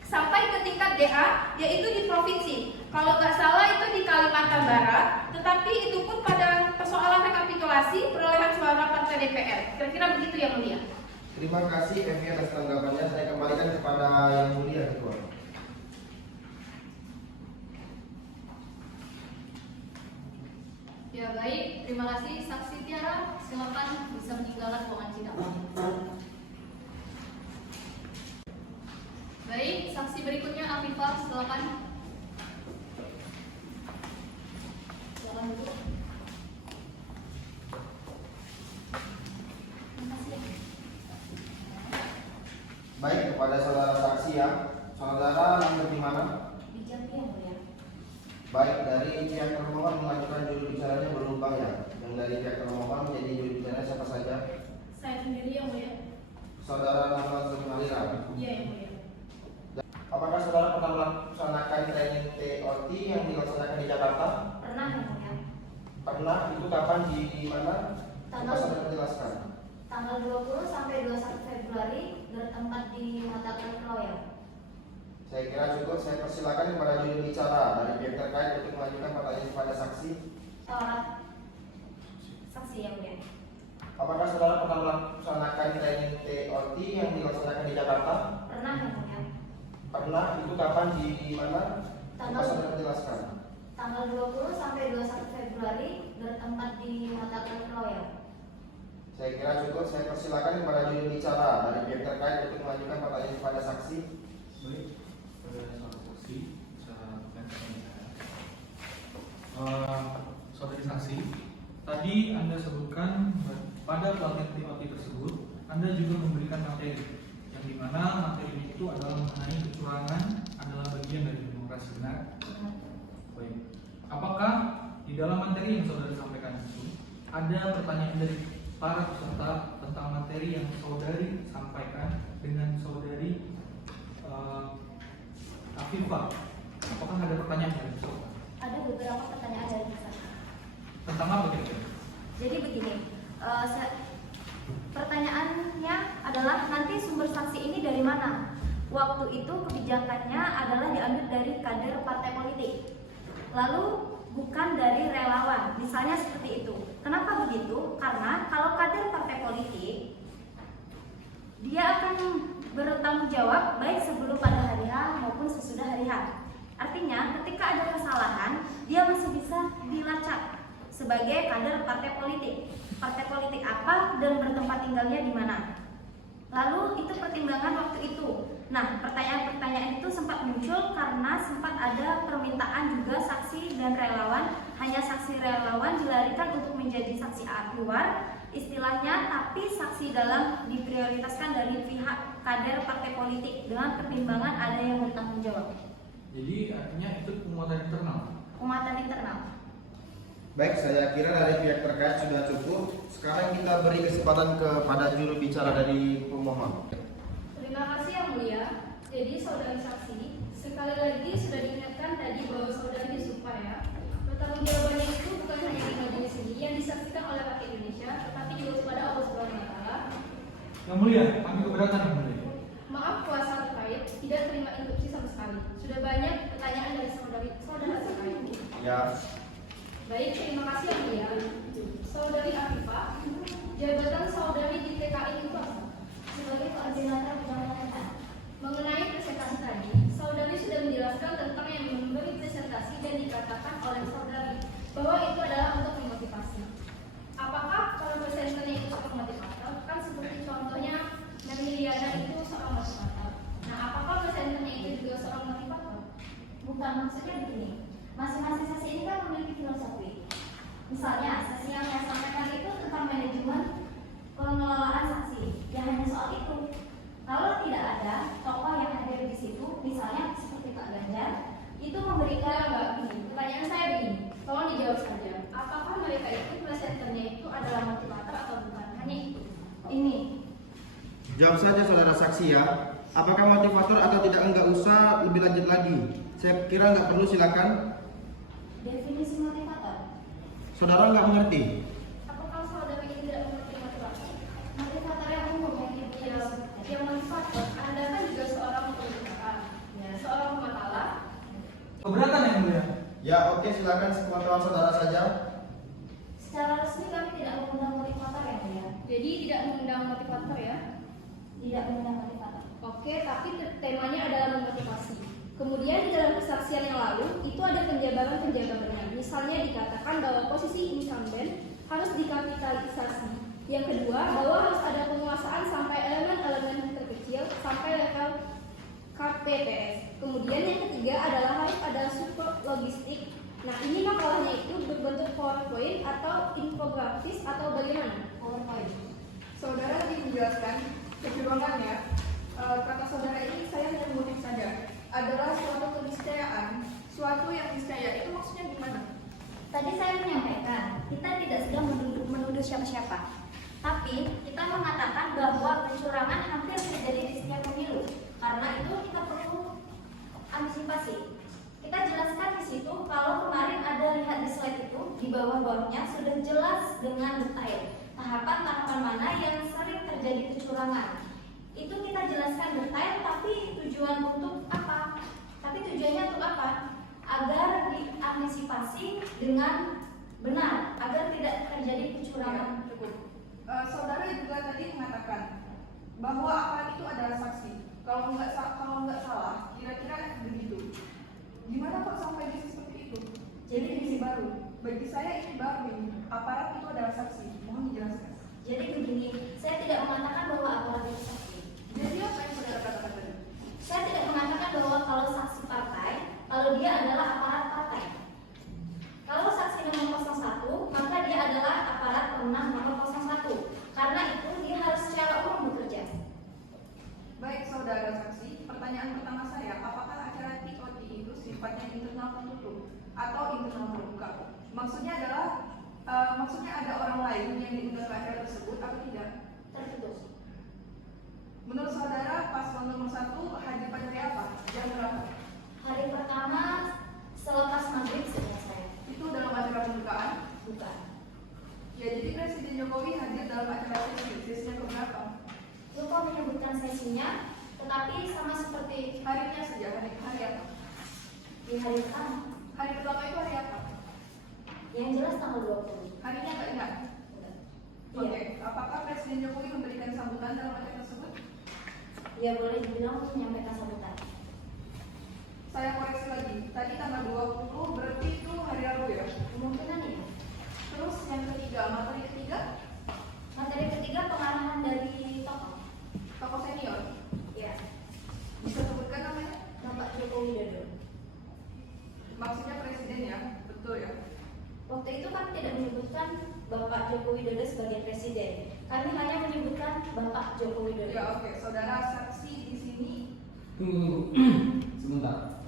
sampai ke tingkat DA, yaitu di provinsi. Kalau nggak salah itu di Kalimantan Barat, tetapi itu pun pada persoalan rekapitulasi perolehan suara partai DPR. Kira-kira begitu Yang Mulia. Terima kasih Evi atas tanggapannya. Saya kembalikan kepada Yang Mulia Ketua. Ya baik, terima kasih saksi Tiara. Silakan bisa meninggalkan ruangan sidang. Baik, saksi berikutnya Afifah, silakan. Silakan duduk. Baik, kepada saudara saksi ya. Saudara nomor di mana? Di Jambi Yang Mulia. Baik, dari pihak termohon mengajukan juru bicaranya berubah ya. Yang dari pihak termohon menjadi juru bicara siapa saja? Saya sendiri Yang Mulia. Saudara Nafal Zumalira. Iya Yang Mulia. Apakah saudara pernah melaksanakan training TOT yang dilaksanakan di Jakarta? Pernah Yang Mulia. Pernah, itu kapan di mana? Tanggal- Bisa saudara jelaskan. Tanggal 20 sampai 21 Februari bertempat di Mata Kuliah Royal. Saya kira cukup. Saya persilakan kepada juru bicara dari pihak terkait untuk mengajukan pertanyaan kepada saksi. Tolak. Saksi Yang Mulia. Apakah saudara pernah melaksanakan training TOT yang dilaksanakan di Jakarta? Pernah Yang Mulia. Pernah, itu kapan di mana? Tanggal- Bisa saudara jelaskan. Tanggal 20 sampai 21 Februari bertempat di Mata Kuliah Royal. Saya kira cukup. Saya persilakan kepada juru bicara dari pihak terkait untuk mengajukan pertanyaan kepada saksi. Baik, pada saudara saksi, saya lakukan pertanyaan. Saudari saksi, tadi Anda sebutkan pada pelatihan TOT tersebut, Anda juga memberikan materi, yang dimana materi itu adalah mengenai kecurangan adalah bagian dari demokrasi, benar? Baik. Apakah di dalam materi yang saudara sampaikan itu ada pertanyaan dari para peserta tentang materi yang saudari sampaikan dengan saudari Afifah? Apakah ada pertanyaan dari peserta? Ada beberapa pertanyaan dari peserta. Tentang apa kira-kira? Jadi begini, pertanyaannya adalah nanti sumber saksi ini dari mana? Waktu itu kebijakannya adalah diambil dari kader partai politik, lalu bukan dari relawan, misalnya seperti itu. Kenapa begitu? Karena kalau kader partai politik, dia akan bertanggung jawab baik sebelum pada hari H maupun sesudah hari H. Artinya ketika ada kesalahan, dia masih bisa dilacak sebagai kader partai politik. Partai politik apa dan bertempat tinggalnya di mana. Lalu itu pertimbangan waktu itu. Nah, pertanyaan-pertanyaan itu sempat muncul karena sempat ada permintaan juga saksi dan relawan. Hanya saksi relawan dilarikan untuk menjadi saksi A keluar istilahnya, tapi saksi dalam diprioritaskan dari pihak kader partai politik dengan pertimbangan ada yang bertanggung jawab. Jadi artinya itu penguatan internal. Penguatan internal. Baik, saya kira dari pihak terkait sudah cukup. Sekarang kita beri kesempatan kepada juru bicara dari pemohon. Terima kasih Yang Mulia. Jadi saudari saksi, sekali lagi sudah diingatkan tadi bahwa saudari supaya pertanggungjawabannya itu bukan hanya di majelis ini yang disaksikan oleh rakyat Indonesia, tetapi juga kepada Allah Subhanahu wa Ta'ala. Yang mulia, kami keberatan yang mulia. Maaf kuasa terkait tidak terima interupsi sama sekali. Sudah banyak pertanyaan dari saudara terkait. Ya. Baik, terima kasih Yang Mulia. Saudari Afifah, jabatan saudari di TKI itu apa? Sebagai koordinator bidang. Mengenai presentasi tadi, saudari sudah menjelaskan tentang yang memberi presentasi dan dikatakan oleh saudari bahwa itu adalah untuk memotivasi. Apakah kalau presentasinya itu untuk memotivasi? Kan seperti contohnya Mem Liliana itu seorang motivator. Bukan, maksudnya begini. Masing-masing sesi ini kan memiliki filosofi. Misalnya, sesi yang saya sampaikan itu tentang manajemen pengelolaan saksi. Ya hanya soal itu. Kalau tidak ada tokoh yang hadir di situ, misalnya seperti Pak Ganjar, itu memberikan Begini, pertanyaan saya begini, tolong dijawab saja. Apakah mereka itu presenternya itu adalah motivator atau bukan? Hanya itu. ini. Jawab saja saudara saksi ya. Apakah motivator atau tidak, enggak usah lebih lanjut lagi. Saya kira enggak perlu, silakan. Definisi motivator. Saudara enggak mengerti? Apakah saudara ini tidak mengerti motivasi? Motivator yang umum yang Yang motivator, Anda kan juga seorang pembicara, ya, seorang pematalah. Keberatan yang mulia. Ya oke, silakan sepengetahuan saudara saja. Secara resmi kami tidak mengundang motivator yang mulia. Jadi tidak mengundang motivator ya? Tidak mengundang motivator. Oke, tapi temanya adalah memotivasi. Kemudian di dalam kesaksian yang lalu itu ada penjabaran-penjabaran. Misalnya dikatakan bahwa posisi incumbent harus dikapitalisasi. Yang kedua, bahwa harus ada penguasaan sampai elemen-elemen terkecil sampai level KPPS. Kemudian yang ketiga adalah harus ada support logistik. Nah, ini makalahnya itu berbentuk PowerPoint atau infografis atau bagaimana? PowerPoint. Saudara dijelaskan kecurangannya. Kata saudara ini saya hanya mengutip saja. Adalah suatu keniscayaan, suatu yang niscaya. Itu maksudnya gimana? Tadi saya menyampaikan, kita tidak sedang menuduh siapa-siapa. Tapi kita mengatakan bahwa kecurangan hampir terjadi di setiap pemilu. Karena itu kita perlu antisipasi. Kita jelaskan di situ kalau kemarin ada lihat di slide itu di bawah-bawahnya sudah jelas dengan detail tahapan-tahapan mana yang sering terjadi kecurangan. Itu kita jelaskan detail, tapi tujuan untuk apa? Tapi tujuannya untuk apa? Agar diantisipasi dengan benar, agar tidak terjadi kecurangan. Cukup. Saudara juga tadi mengatakan bahwa aparat itu adalah saksi. Kalau nggak salah, kira-kira begitu. Gimana kok sampai bisa seperti itu? Jadi ini baru. Bagi saya ini baru ini. Aparat itu adalah saksi. Mohon dijelaskan. Jadi begini, saya tidak mengatakan bahwa aparat itu saksi. Jadi apa yang saudara katakan tadi? Saya tidak mengatakan bahwa kalau saksi partai, kalau dia adalah aparat partai. Kalau saksi nomor 01, maka dia adalah aparat pemenang nomor 01. Karena itu dia harus secara umum bekerja. Baik saudara saksi, pertanyaan pertama saya, apakah acara TOT itu sifatnya internal tertutup atau internal terbuka? Maksudnya ada orang lain yang diundang ke acara tersebut atau tidak? Tertutup. Menurut saudara, paslon nomor 1 hadir pada hari apa? Jam berapa? Hari pertama selepas maghrib seingat saya. Itu dalam acara pembukaan? Bukan. Ya, jadi Presiden Jokowi hadir dalam acara sesinya keberapa? Lupa menyebutkan sesinya, tetapi sama seperti Harinya saja, hari apa? di hari pertama. Hari pertama itu hari apa? Yang jelas tanggal 20. Harinya nggak ingat? Iya. Oke, apakah Presiden Jokowi memberikan sambutan dalam acara tersebut? Ya boleh dibilang menyampaikan sambutan. Saya koreksi lagi, tadi tanggal 20 berarti itu hari Rabu ya? Kemungkinan ya. Terus yang ketiga, materi ketiga, Materi ketiga pengarahan dari tokoh. tokoh senior. Ya, Bisa sebutkan namanya? Bapak Joko Widodo. Maksudnya presiden ya, betul ya? Waktu itu kami tidak menyebutkan Bapak Joko Widodo sebagai presiden. Kami hanya menyebutkan Bapak Joko Widodo. Ya oke, saudara saksi di sini. Tunggu, sebentar.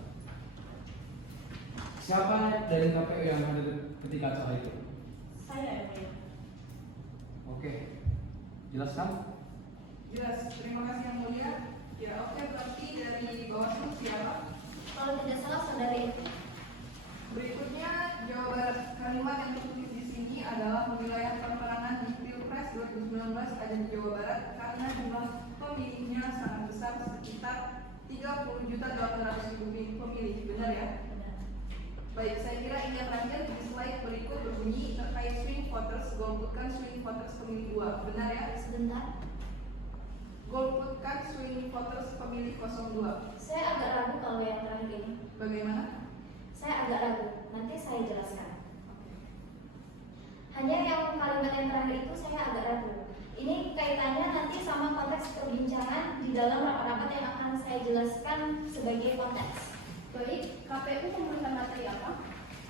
Siapa dari KPU yang hadir ketika acara itu? Saya ada ya. Oke, jelaskan. Jelas, terima kasih yang mulia. Ya oke, berarti dari Bawaslu siapa? Kalau tidak salah saudara itu. Berikutnya Jawa Barat. Kalimat yang tertulis di sini adalah wilayah pemenangan di Pilpres 2019 ada di Jawa Barat karena jumlah pemilihnya sangat besar, sekitar 30.800.000 pemilih. Benar ya? Benar. Baik, saya kira ini yang terakhir di slide berikut berbunyi terkait swing voters, golputkan swing voters pemilih 2. Benar ya? Sebentar. Golputkan swing voters pemilih 02. Saya agak ragu kalau yang terakhir ini. Bagaimana? Saya agak ragu. Nanti saya jelaskan. Hanya yang kalimat yang terakhir itu saya agak ragu. Ini kaitannya nanti sama konteks perbincangan di dalam rapat-rapat yang akan saya jelaskan sebagai konteks. Baik, KPU memberikan materi apa?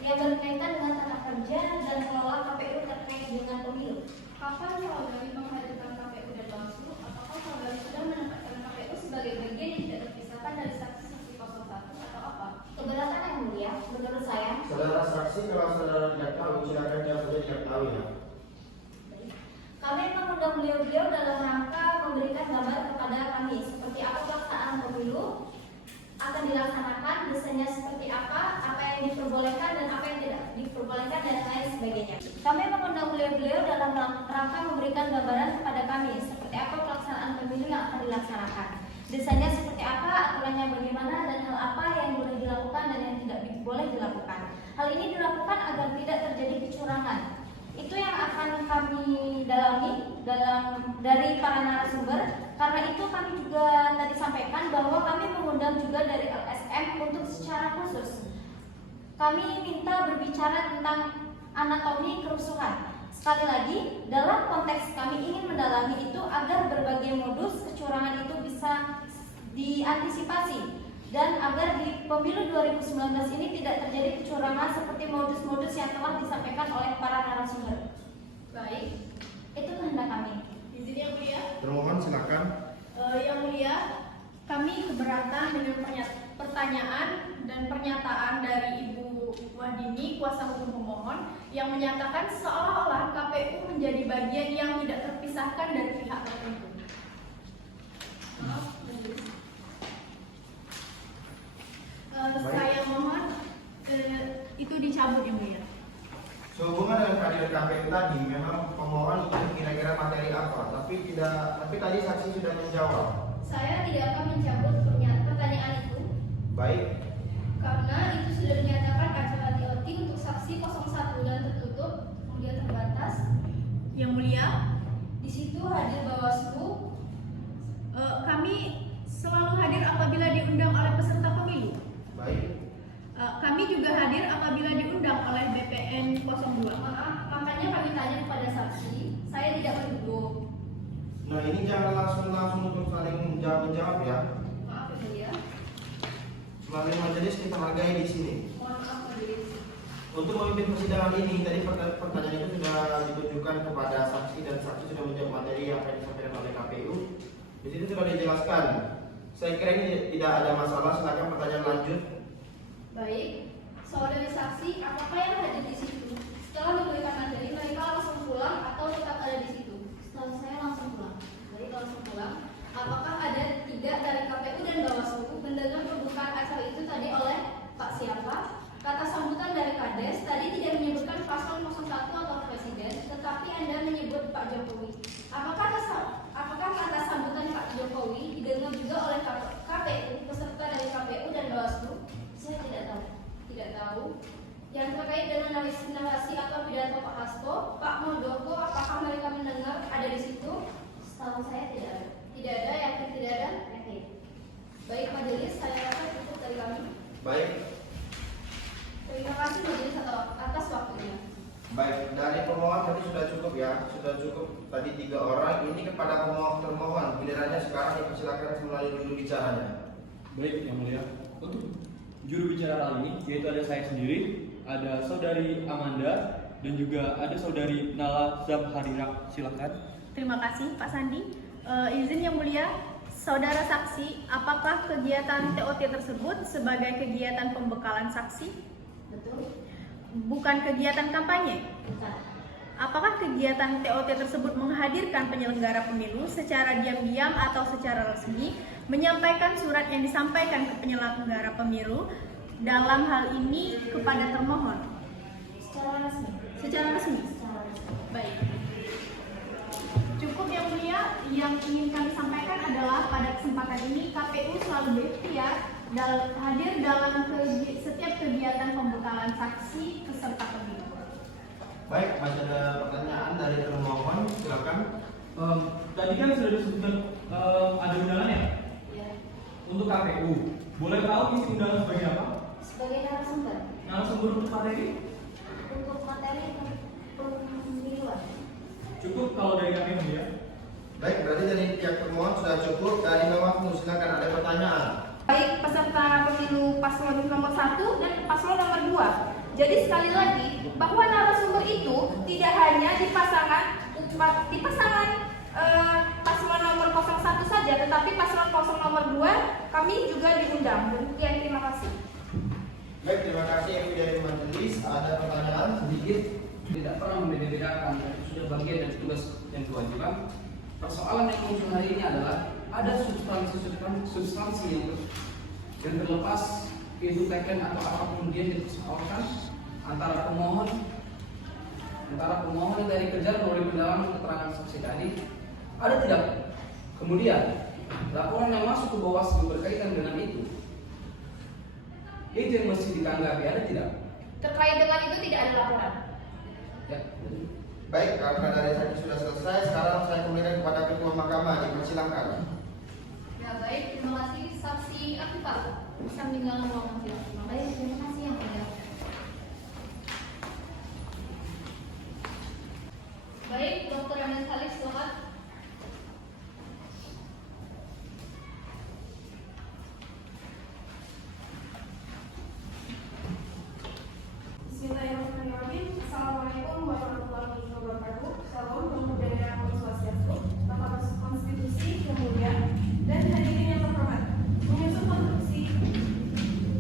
Yang berkaitan dengan tata kerja dan kelola KPU terkait dengan pemilu. Kapan saudari menghadirkan KPU dan Bawaslu? Apakah saudari sudah menempatkan KPU sebagai bagian yang tidak terpisahkan dari saksi-saksi 01 atau apa? Keberatan yang mulia, menurut saya, Saudara saksi, kalau saudara tidak tahu, silakan jawab saja tidak tahu ya. kami mengundang beliau-beliau dalam rangka memberikan gambar kepada kami seperti apa pelaksanaan pemilu akan dilaksanakan, desainnya seperti apa yang diperbolehkan dan apa yang tidak diperbolehkan dan lain sebagainya. Kami mengundang beliau-beliau dalam rangka memberikan gambaran kepada kami seperti apa pelaksanaan pemilu yang akan dilaksanakan, desainnya seperti apa, aturannya bagaimana, dan hal apa yang boleh dilakukan dan yang tidak boleh dilakukan. Hal ini dilakukan agar tidak terjadi kecurangan. Itu yang akan kami dalami dari para narasumber. Karena itu kami juga tadi sampaikan bahwa kami mengundang juga dari LSM untuk secara khusus. Kami minta berbicara tentang anatomi kerusuhan. Sekali lagi, dalam konteks kami ingin mendalami itu agar berbagai modus kecurangan itu bisa diantisipasi dan agar di pemilu 2019 ini tidak terjadi kecurangan seperti modus-modus yang telah disampaikan oleh para narasumber. Baik, Itu kehendak kami. izin yang mulia. Termohon silakan. Yang mulia, kami keberatan dengan pertanyaan dan pernyataan dari Ibu Wahdini, kuasa hukum pemohon, yang menyatakan seolah-olah KPU menjadi bagian yang tidak terpisahkan dari pihak tertentu. Maaf, saya mohon itu dicabut yang mulia. Sehubungan dengan kehadiran KPU tadi, memang pemohon ingin kira-kira materi apa, tapi tadi saksi sudah menjawab. Saya tidak akan mencabut pertanyaan itu Baik, karena itu sudah dinyatakan acara TOT untuk saksi 01 dan tertutup, kemudian terbatas. Yang mulia, di situ hadir Bawaslu. Kami selalu hadir apabila diundang oleh peserta pemilu. baik. Kami juga hadir apabila diundang oleh BPN 02. Maaf, makanya kami tanya kepada saksi. Saya tidak menuduh. Nah ini jangan langsung untuk saling menjawab ya. Maaf ya mulia. Melalui majelis kita hargai di sini. Mohon maaf majelis. Untuk memimpin persidangan ini, tadi pertanyaan itu sudah ditujukan kepada saksi dan saksi sudah menjawab materi yang akan disampaikan oleh KPU. Di situ sudah dijelaskan. Saya kira ini tidak ada masalah. Silakan pertanyaan lanjut. Baik, saudari saksi, apakah yang hadir di situ? Setelah memberikan materi, mereka langsung pulang atau tetap ada di situ? Setelah saya langsung pulang. Baik, langsung pulang. Apakah ada tidak dari KPU dan Bawaslu mendengar pembukaan acara itu tadi oleh Pak siapa? Kata sambutan dari Kades tadi tidak menyebutkan paslon 01 atau presiden, tetapi Anda menyebut Pak Jokowi. Apakah kata sambutan Pak Jokowi didengar juga oleh KPU, peserta dari KPU dan Bawaslu? Saya tidak tahu. Tidak tahu. Yang terkait dengan narasi atau pidato Pak Hasto, Pak Muldoko, apakah mereka mendengar ada di situ? Setahu saya tidak ada. Tidak ada, yakin tidak ada? Oke. Baik majelis, saya rasa cukup dari kami. Baik, Terima kasih majelis atas waktunya. baik. Dari pemohon tadi sudah cukup ya. Sudah cukup tadi 3 orang. Ini kepada termohon. Gilirannya sekarang dipersilakan melalui juru bicaranya. Baik, yang mulia. Untuk juru bicara kali ini, yaitu ada saya sendiri, ada saudari Amanda, dan juga ada saudari Nala Zamharirak. Silakan. Terima kasih Pak Sandi. Izin yang mulia, saudara saksi, apakah kegiatan TOT tersebut sebagai kegiatan pembekalan saksi? Betul? Bukan kegiatan kampanye? Bukan. Apakah kegiatan TOT tersebut menghadirkan penyelenggara pemilu secara diam-diam atau secara resmi menyampaikan surat yang disampaikan ke penyelenggara pemilu dalam hal ini kepada termohon? Secara resmi. Secara resmi? Secara resmi. Baik. Cukup yang mulia, yang ingin kami sampaikan adalah pada kesempatan ini KPU selalu berikhtiar hadir dalam setiap kegiatan pembekalan saksi peserta pemilu. Baik, masih ada pertanyaan dari termohon. Silakan. Tadi kan sudah disebutkan ada undangan ya? Ya. Untuk KPU. Boleh tahu isi undangan sebagai apa? Sebagai narasumber Narasumber untuk materi? untuk materi pemiluan. Cukup kalau dari kami ya. Baik, berarti dari pihak termohon sudah cukup. Dari Bawaslu silakan, ada pertanyaan. Baik, peserta pemilu paslon nomor 1 dan paslon nomor 2. Jadi sekali lagi bahwa narasumber itu tidak hanya di pasangan paslon nomor 01 saja, tetapi paslon 0 nomor 2 kami juga diundang. Demikian, terima kasih. Baik, terima kasih yang dari majelis. Ada pertanyaan? Sedikit, tidak pernah membeda-bedakan, sudah bagian dari tugas dan kewajiban. Persoalan yang muncul hari ini adalah ada substansi yang terlepas itu teken atau apa kemudian dipersoalkan antara pemohon yang dari kejar melalui pendalaman keterangan saksi tadi, ada tidak? Kemudian laporan yang masuk ke Bawaslu berkaitan dengan itu yang mesti ditanggapi, ada tidak? Terkait dengan itu tidak ada laporan. Ya. Baik, karena dari saksi sudah selesai, sekarang saya kembalikan kepada Ketua Mahkamah. Dipersilakan. Ya baik, terima kasih. Saksi Akifah bisa meninggalkan ruangan sidang. Baik, terima kasih yang mulia. Baik, Dr. Emil Khalid, silakan. Bismillahirrahmanirrahim. Assalamualaikum warahmatullahi wabarakatuh. Salam dan budaya Om Swastiastu. Mahkamah Konstitusi yang mulia dan hadirin yang terhormat. Menyusun konstruksi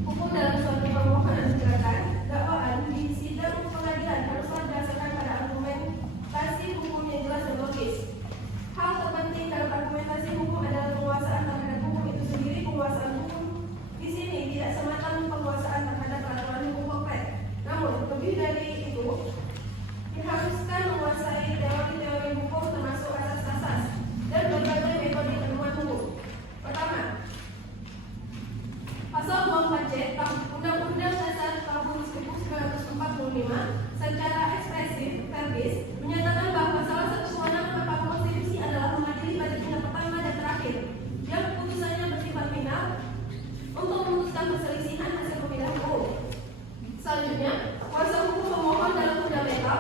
hukum dalam suatu permohonan gugatan dakwaan di sidang pengadilan haruslah berdasarkan pada argumentasi hukum yang jelas dan logis. Hal terpenting dalam argumentasi hukum adalah penguasaan terhadap hukum itu sendiri. Penguasaan hukum di sini tidak semata penguasaan terhadap peraturan hukum konkret. Namun, lebih dari itu, diharuskan menguasai teori-teori hukum termasuk asas-asas dan berbagai metode penemuan hukum. Pertama, Pasal 24C Undang-Undang Dasar Tahun 1945 secara ekspresif verbis menyatakan bahwa salah satu kewenangan Mahkamah Konstitusi adalah memadili pada tingkat pertama dan terakhir yang putusannya bersifat final untuk memutuskan perselisihan hasil pemilihan umum. Selanjutnya, kuasa hukum pemohon dalam fundamental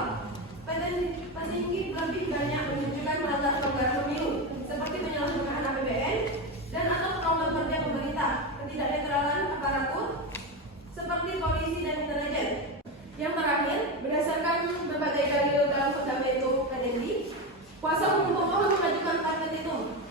petinggi lebih banyak menunjukkan latar pelanggaran pemilu seperti penyalahgunaan APBN dan atau program kerja pemerintah, ketidaknetralan aparatur seperti polisi dan intelijen. Yang terakhir, berdasarkan berbagai dalil dalam fundamentum petinggi, kuasa hukum pemohon mengajukan 4 petitum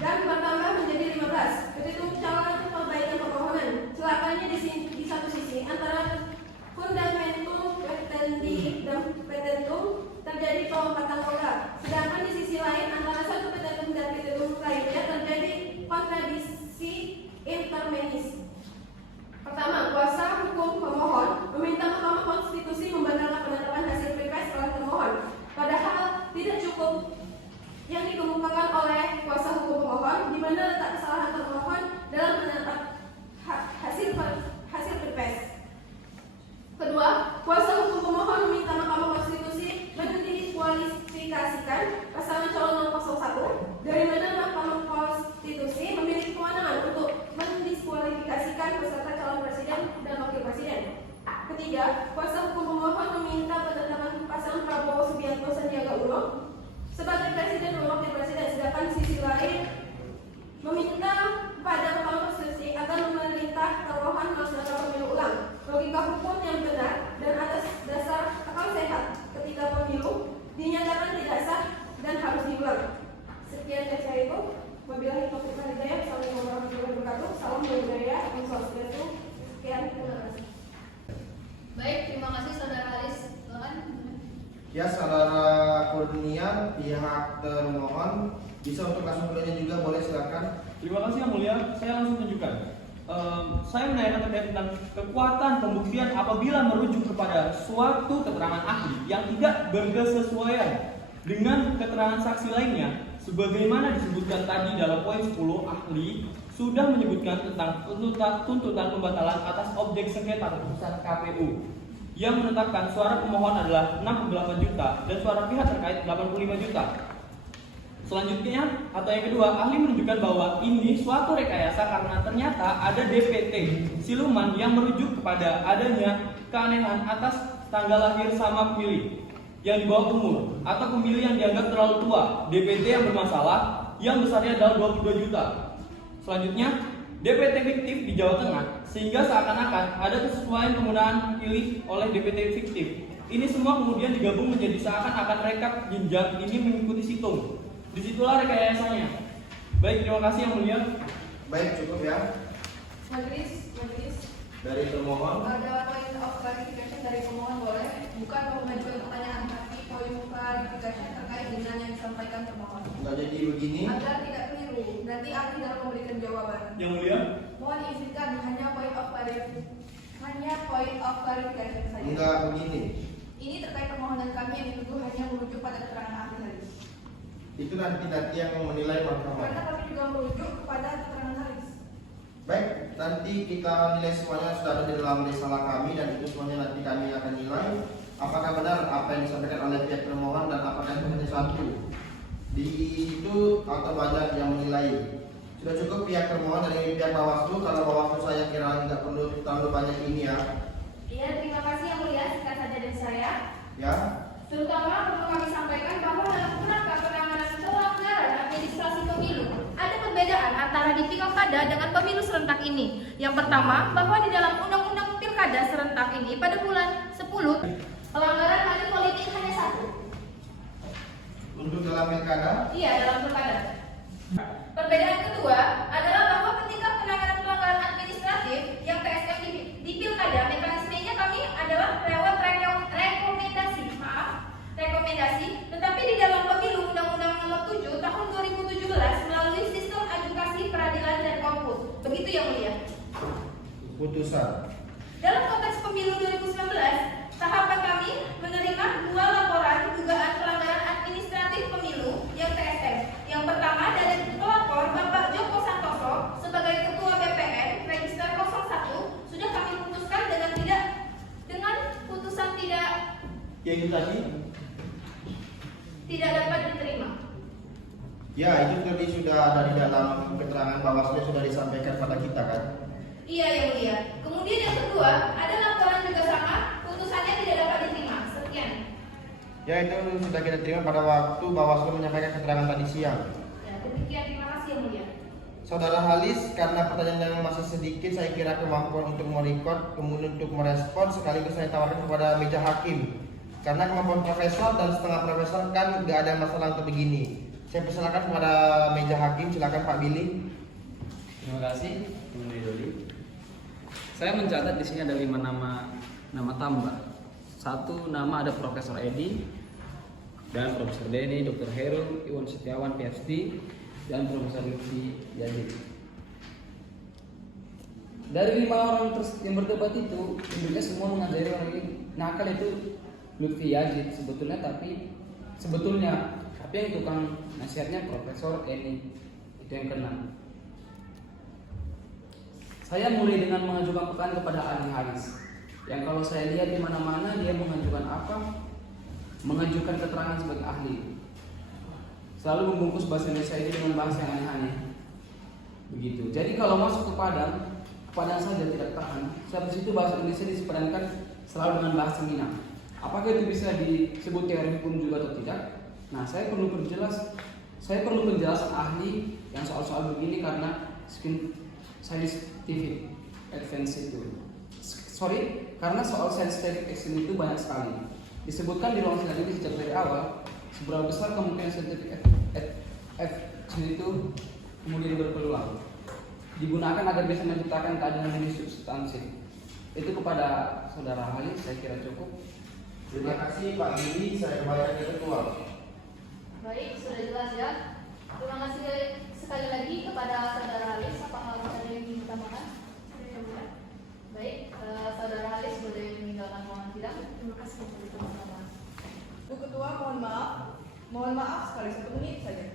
dan bertambah menjadi 15 petitum calon perbaikan permohonan. Celakanya di satu sisi antara fundamentum petendi dan petentum terjadi pelompatan program, sedangkan di sisi lain antara satu petentum dan petentum lainnya terjadi kontradiksi intermenis. Pertama, kuasa hukum pemohon meminta Mahkamah Konstitusi membatalkan penetapan hasil pilpres oleh termohon, padahal tidak cukup yang dikemukakan oleh kuasa hukum pemohon di mana letak kesalahan termohon dalam menetap hasil pilpres. Kedua, kuasa hukum pemohon meminta Mahkamah Konstitusi mendiskualifikasikan pasangan calon nomor 01, dari mana Mahkamah Konstitusi memiliki kewenangan untuk mendiskualifikasikan peserta calon presiden dan wakil presiden. Ketiga, kuasa hukum pemohon meminta penetapan pasangan Prabowo Subianto Sandiaga Uno sebagai presiden dan wakil presiden, sedangkan di sisi lain meminta pada Mahkamah Konstitusi agar memerintah termohon melaksanakan pemilu ulang. Logika hukum yang benar dan atas dasar akal sehat ketika pemilu dinyatakan tidak sah dan harus diulang. Sekian dari saya itu. Wabillahi taufiq wal hidayah. Assalamualaikum warahmatullahi wabarakatuh. Salam budaya. Om Swastiastu. Sekian, terima kasih. Baik, terima kasih Saudara Haris. Silakan. Ya, saudara Kurnian, pihak termohon bisa untuk langsung bertanya juga, boleh silakan. Terima kasih yang mulia, saya langsung tunjukkan. Saya menanyakan terkait tentang kekuatan pembuktian apabila merujuk kepada suatu keterangan ahli yang tidak berkesesuaian dengan keterangan saksi lainnya, sebagaimana disebutkan tadi dalam poin 10, ahli sudah menyebutkan tentang tuntutan pembatalan atas objek sengketa keputusan KPU yang menetapkan suara pemohon adalah 68 juta dan suara pihak terkait 85 juta. Selanjutnya, atau yang kedua, ahli menunjukkan bahwa ini suatu rekayasa karena ternyata ada DPT siluman yang merujuk kepada adanya keanehan atas tanggal lahir sama pemilih yang di bawah umur atau pemilih yang dianggap terlalu tua, DPT yang bermasalah yang besarnya adalah 22 juta. Selanjutnya, DPT fiktif di Jawa Tengah, sehingga seakan-akan ada kesesuaian penggunaan pilih oleh DPT fiktif. Ini semua kemudian digabung menjadi seakan-akan rekap jenjang ini mengikuti situng. Disitulah rekayasanya. Baik, terima kasih Yang Mulia. Baik, cukup ya. Majelis, Dari termohon. ada point of clarification dari pemohon boleh? Bukan mengajukan pertanyaan, tapi poin clarification terkait dengan yang disampaikan termohon. Nggak jadi begini. Agar tidak keliru, nanti ahli dalam memberikan jawaban. Yang Mulia. Mohon izinkan hanya point of clarification saja. Enggak begini. Ini terkait permohonan kami yang dituduh hanya merujuk pada keterangan ahli haris. Itu nanti yang menilai Karena mahkamah. kami juga merujuk kepada keterangan haris. Baik, nanti kita nilai semuanya sudah ada di dalam risalah kami dan itu semuanya nanti kami akan nilai apakah benar apa yang disampaikan oleh pihak termohon dan apakah itu hanya satu. Di itu atau banyak yang menilai. Sudah cukup pihak termohon dari pihak Bawaslu. Kalau Bawaslu saya kira tidak perlu terlalu banyak ini ya. Iya, terima kasih Yang Mulia. Singkat saja dari saya. Ya. Terutama perlu kami sampaikan bahwa dalam kerangka penanganan pelanggaran administrasi pemilu ada perbedaan antara di pilkada dengan pemilu serentak ini. Yang pertama, bahwa di dalam undang-undang pilkada serentak ini pada bulan 10 pelanggaran money politik hanya 1. Untuk dalam pilkada. Iya, dalam pilkada. Perbedaan kedua adalah bahwa ketika penanganan pelanggaran administratif yang TSM di pilkada, mekanismenya kami adalah lewat rekomendasi, tetapi di dalam pemilu Undang-Undang Nomor 7 Tahun 2017 melalui sistem adjudikasi peradilan dan korpus. Begitu Yang Mulia. Putusan. Dalam konteks pemilu 2019, tahapan kami menerima 2 laporan dugaan pelanggaran administratif pemilu yang TSM. Yang pertama dari pelapor Bapak Joko Santoso sebagai Ketua BPN Register 01 sudah kami putuskan dengan putusan tidak Yang itu tadi. tidak dapat diterima. Ya, itu tadi sudah ada di dalam keterangan Bawaslu sudah disampaikan pada kita kan. Iya Yang Mulia. Kemudian yang kedua ada laporan juga sama, putusannya tidak dapat diterima. Sekian. Ya, itu sudah kita terima pada waktu Bawaslu menyampaikan keterangan tadi siang. Ya, demikian, terima kasih Yang Mulia. Saudara Halis, karena pertanyaan yang masih sedikit, saya kira kemampuan untuk merecord, kemudian untuk merespon, sekaligus saya tawarkan kepada meja hakim. Karena kemampuan profesor dan setengah profesor kan nggak ada masalah untuk begini. Saya persilakan kepada meja hakim, silakan Pak Billy. Terima kasih, Menteri Dodi. Saya mencatat di sini ada 5 nama tambah. 1 nama ada Profesor Edi dan Profesor Denny, Dr. Heru, Iwan Setiawan, PhD, dan Profesor Lutfi Yazid. Dari 5 orang yang berdebat itu, tentunya semua mengajari orang ini nakal itu Lutfi Yazid sebetulnya yang tukang nasihatnya Profesor Eni itu yang kena. Saya mulai dengan mengajukan pertanyaan kepada ahli haris yang kalau saya lihat di mana-mana dia mengajukan apa? Mengajukan keterangan sebagai ahli. Selalu membungkus bahasa Indonesia ini dengan bahasa yang aneh-aneh. Begitu. Jadi kalau masuk ke Padang saja tidak tahan. Sampai situ bahasa Indonesia disepadankan selalu dengan bahasa Minang. Apakah itu bisa disebut teori hukum juga atau tidak? Nah, saya perlu penjelasan ahli yang soal-soal begini karena scientific advance itu. Karena soal scientific action itu banyak sekali. Disebutkan di ruang sidang ini sejak dari awal, seberapa besar kemungkinan scientific action itu kemudian berpeluang digunakan agar bisa menciptakan keadilan yang substansi. Itu kepada saudara ahli saya kira cukup. Terima kasih Pak Billy, saya kembalikan ke ketua. Baik, sudah jelas ya. Terima kasih sekali lagi kepada saudara Halis. Apakah ada yang ingin ditambahkan? Baik, saudara Halis boleh meninggalkan ruangan sidang. Terima kasih untuk teman-teman. Bu Ketua, mohon maaf sekali 1 menit saja.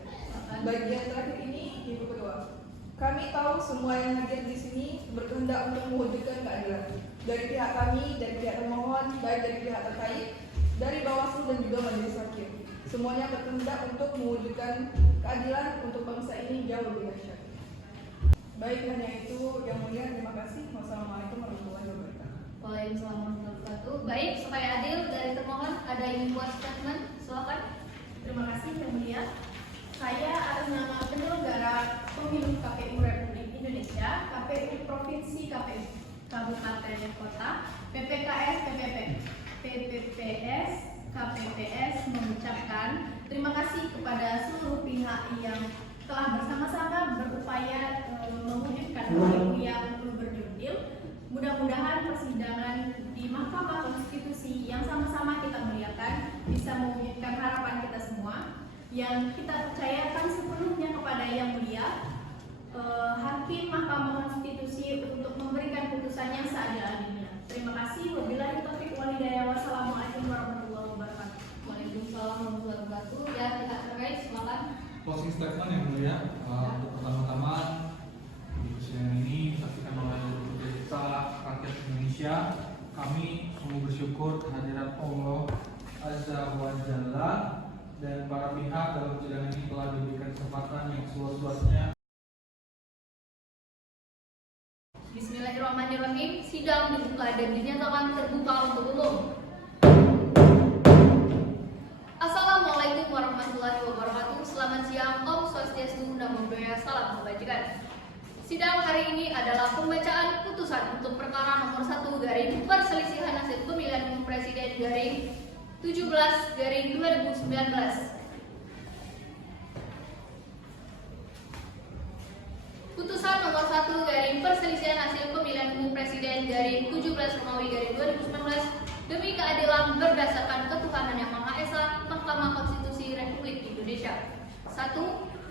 Bagian terakhir ini, Ibu Ketua. Kami tahu semua yang hadir di sini berkehendak untuk mewujudkan keadilan. Dari pihak kami, dari pihak termohon, baik dari pihak terkait, dari Bawaslu dan juga Majelis Hakim. Semuanya berkehendak untuk mewujudkan keadilan untuk bangsa ini jauh lebih dahsyat. Baik, hanya itu yang mulia. Terima kasih. Wassalamualaikum warahmatullahi wabarakatuh. Waalaikumsalam warahmatullahi wabarakatuh. Baik, supaya adil dari termohon ada yang membuat statement, silakan. Terima kasih Yang Mulia. Saya atas nama penyelenggara Pemilu KPU Republik Indonesia kabupaten dan kota, PPKS, PPPS, KPPS mengucapkan terima kasih kepada seluruh pihak yang telah bersama-sama berupaya mewujudkan KPU yang berdudil. Mudah-mudahan persidangan di Mahkamah Konstitusi yang sama-sama kita muliakan bisa mewujudkan harapan kita semua yang kita percayakan sepenuhnya kepada Yang Mulia Hakim Mahkamah Konstitusi untuk memberikan putusan yang seadil-adilnya. Terima kasih. Wabillahi taufiq wal hidayah. Wassalamualaikum warahmatullahi wabarakatuh. Waalaikumsalam warahmatullahi wabarakatuh. Ya, kita terkait, silakan. Closing statement yang mulia, untuk pertama-tama di persidangan ini disaksikan oleh kita rakyat Indonesia. Kami sungguh bersyukur kehadiran Allah Azza wa Jalla dan para pihak dalam persidangan ini telah diberikan kesempatan yang seluas-luasnya. Bismillahirrahmanirrahim. Sidang dibuka dan dinyatakan terbuka untuk umum. Assalamualaikum warahmatullahi wabarakatuh. Selamat siang, Om Swastiastu, Namo Buddhaya, salam kebajikan. Sidang hari ini adalah pembacaan putusan untuk perkara nomor 1 garing perselisihan hasil pemilihan umum presiden garing 17 garing 2019. Putusan nomor 1 garing perselisihan hasil pemilihan umum presiden garing 17 Romawi garing 2019 demi keadilan berdasarkan ketuhanan yang Maha Esa, Mahkamah Konstitusi Republik Indonesia. 1.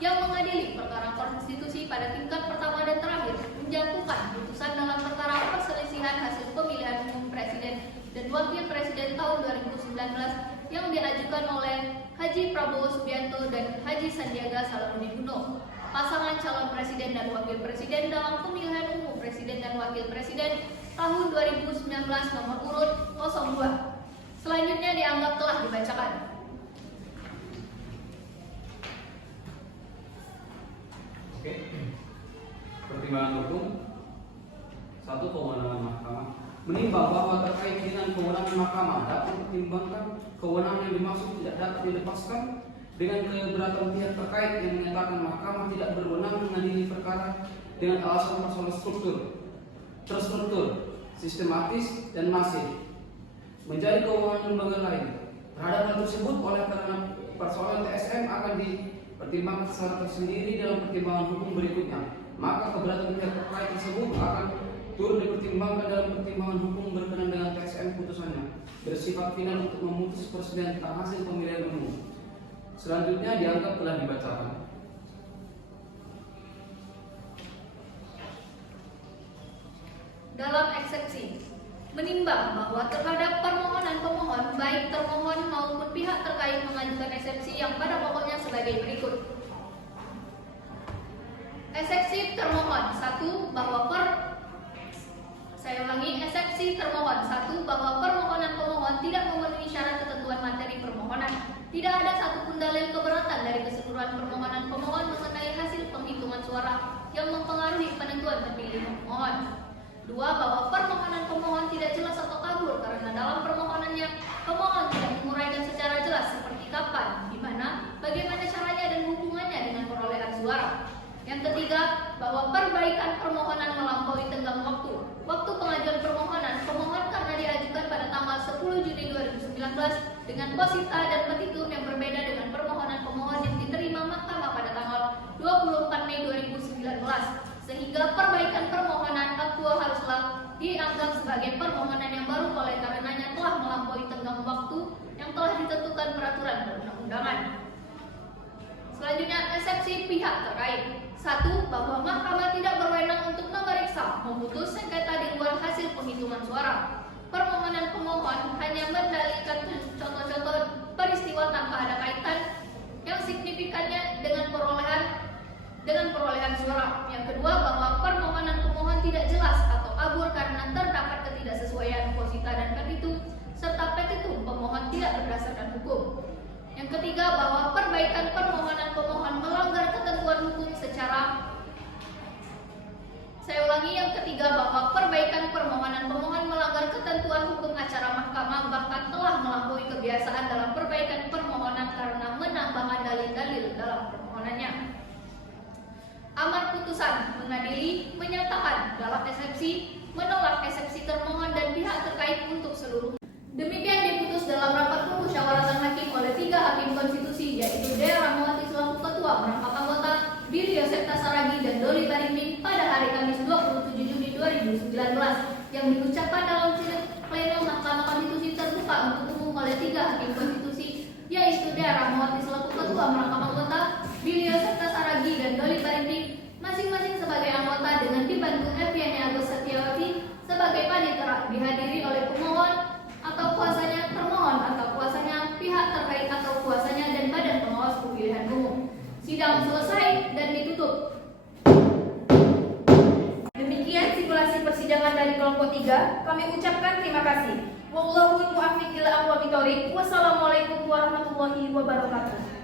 Yang mengadili perkara konstitusi pada tingkat pertama dan terakhir menjatuhkan putusan dalam perkara perselisihan hasil pemilihan umum presiden dan wakil presiden tahun 2019 yang diajukan oleh Haji Prabowo Subianto dan Haji Sandiaga Salahuddin Uno, pasangan calon presiden dan wakil presiden dalam pemilihan umum presiden dan wakil presiden tahun 2019 nomor urut 02. Selanjutnya dianggap telah dibacakan. Oke. Pertimbangan hukum. 1. Kewenangan mahkamah. Menimbang bahwa terkait dengan kewenangan mahkamah dapat mempertimbangkan kewenangan yang dimaksud tidak dapat dilepaskan dengan keberatan pihak terkait yang menyatakan mahkamah tidak berwenang mengadili perkara dengan alasan persoalan terstruktur, sistematis dan masif menjadi kewenangan lembaga lain. Terhadap hal tersebut, oleh karena persoalan TSM akan dipertimbangkan secara tersendiri dalam pertimbangan hukum berikutnya, maka keberatan pihak terkait tersebut akan turut dipertimbangkan dalam pertimbangan hukum berkenaan dengan TSM putusannya bersifat final untuk memutus perselisihan tentang hasil pemilihan umum. Selanjutnya dianggap telah dibacakan. Dalam eksepsi, menimbang bahwa terhadap permohonan pemohon baik termohon maupun pihak terkait mengajukan eksepsi yang pada pokoknya sebagai berikut. Eksepsi termohon 1 bahwa eksepsi termohon 1 bahwa permohonan pemohon tidak memenuhi syarat ketentuan materi permohonan. Tidak ada satupun dalil keberatan dari keseluruhan permohonan pemohon mengenai hasil penghitungan suara yang mempengaruhi penentuan terpilih pemohon. 2. Bahwa permohonan pemohon tidak jelas atau kabur karena dalam permohonannya pemohon tidak menguraikan secara jelas seperti kapan, di mana, bagaimana caranya dan hubungannya dengan perolehan suara. Yang ketiga, bahwa perbaikan permohonan melampaui tenggang waktu. Waktu pengajuan permohonan, pemohon karena diajukan pada tanggal 10 Juni 2019 dengan posita dan petitum yang berbeda dengan permohonan pemohon yang diterima mahkamah pada tanggal 24 Mei 2019, sehingga perbaikan permohonan akuo haruslah dianggap sebagai permohonan yang baru oleh karenanya telah melampaui tenggang waktu yang telah ditentukan peraturan perundang-undangan. Selanjutnya, eksepsi pihak terkait. 1. Bahwa mahkamah tidak berwenang untuk memeriksa, memutus sengketa di luar hasil penghitungan suara. Permohonan pemohon hanya mendalilkan contoh-contoh peristiwa tanpa ada kaitan yang signifikannya dengan perolehan suara. Yang kedua, bahwa permohonan pemohon tidak jelas atau kabur karena terdapat ketidaksesuaian posita dan petitum serta petitum pemohon tidak berdasarkan hukum. Yang ketiga, bahwa perbaikan permohonan pemohon melanggar ketentuan hukum secara yang ketiga, bahwa perbaikan permohonan pemohon melanggar ketentuan hukum acara mahkamah bahkan telah melampaui kebiasaan dalam perbaikan permohonan karena menambahkan dalil-dalil dalam permohonannya. Amar putusan mengadili, menyatakan dalam eksepsi, menolak eksepsi termohon dan pihak terkait untuk seluruh. Demikian diputus dalam rapat pemusyawaratan hakim oleh 3 hakim konstitusi, yaitu Dea Rahmawati selaku ketua merangkap anggota, Billy Yosef Tasaragi dan Doli Barimin pada hari Kamis 27 Juni 2019 yang diucapkan dalam sidang pleno Mahkamah Konstitusi terbuka untuk umum oleh 3 hakim konstitusi, yaitu Dea Rahmawati selaku ketua merangkap anggota, Billy Yosef Tasaragi dan Doli Barimin masing-masing sebagai anggota dengan dibantu Eviani Agus Setiawati sebagai panitera, dihadiri oleh pemohon atau kuasanya, termohon atau kuasanya, pihak terkait atau kuasanya, dan badan pengawas pemilihan umum. Sidang selesai dan ditutup. Demikian simulasi persidangan dari kelompok 3. Kami ucapkan terima kasih. Wallahul muwaffiq ila aqwamit thoriq. Wassalamualaikum warahmatullahi wabarakatuh.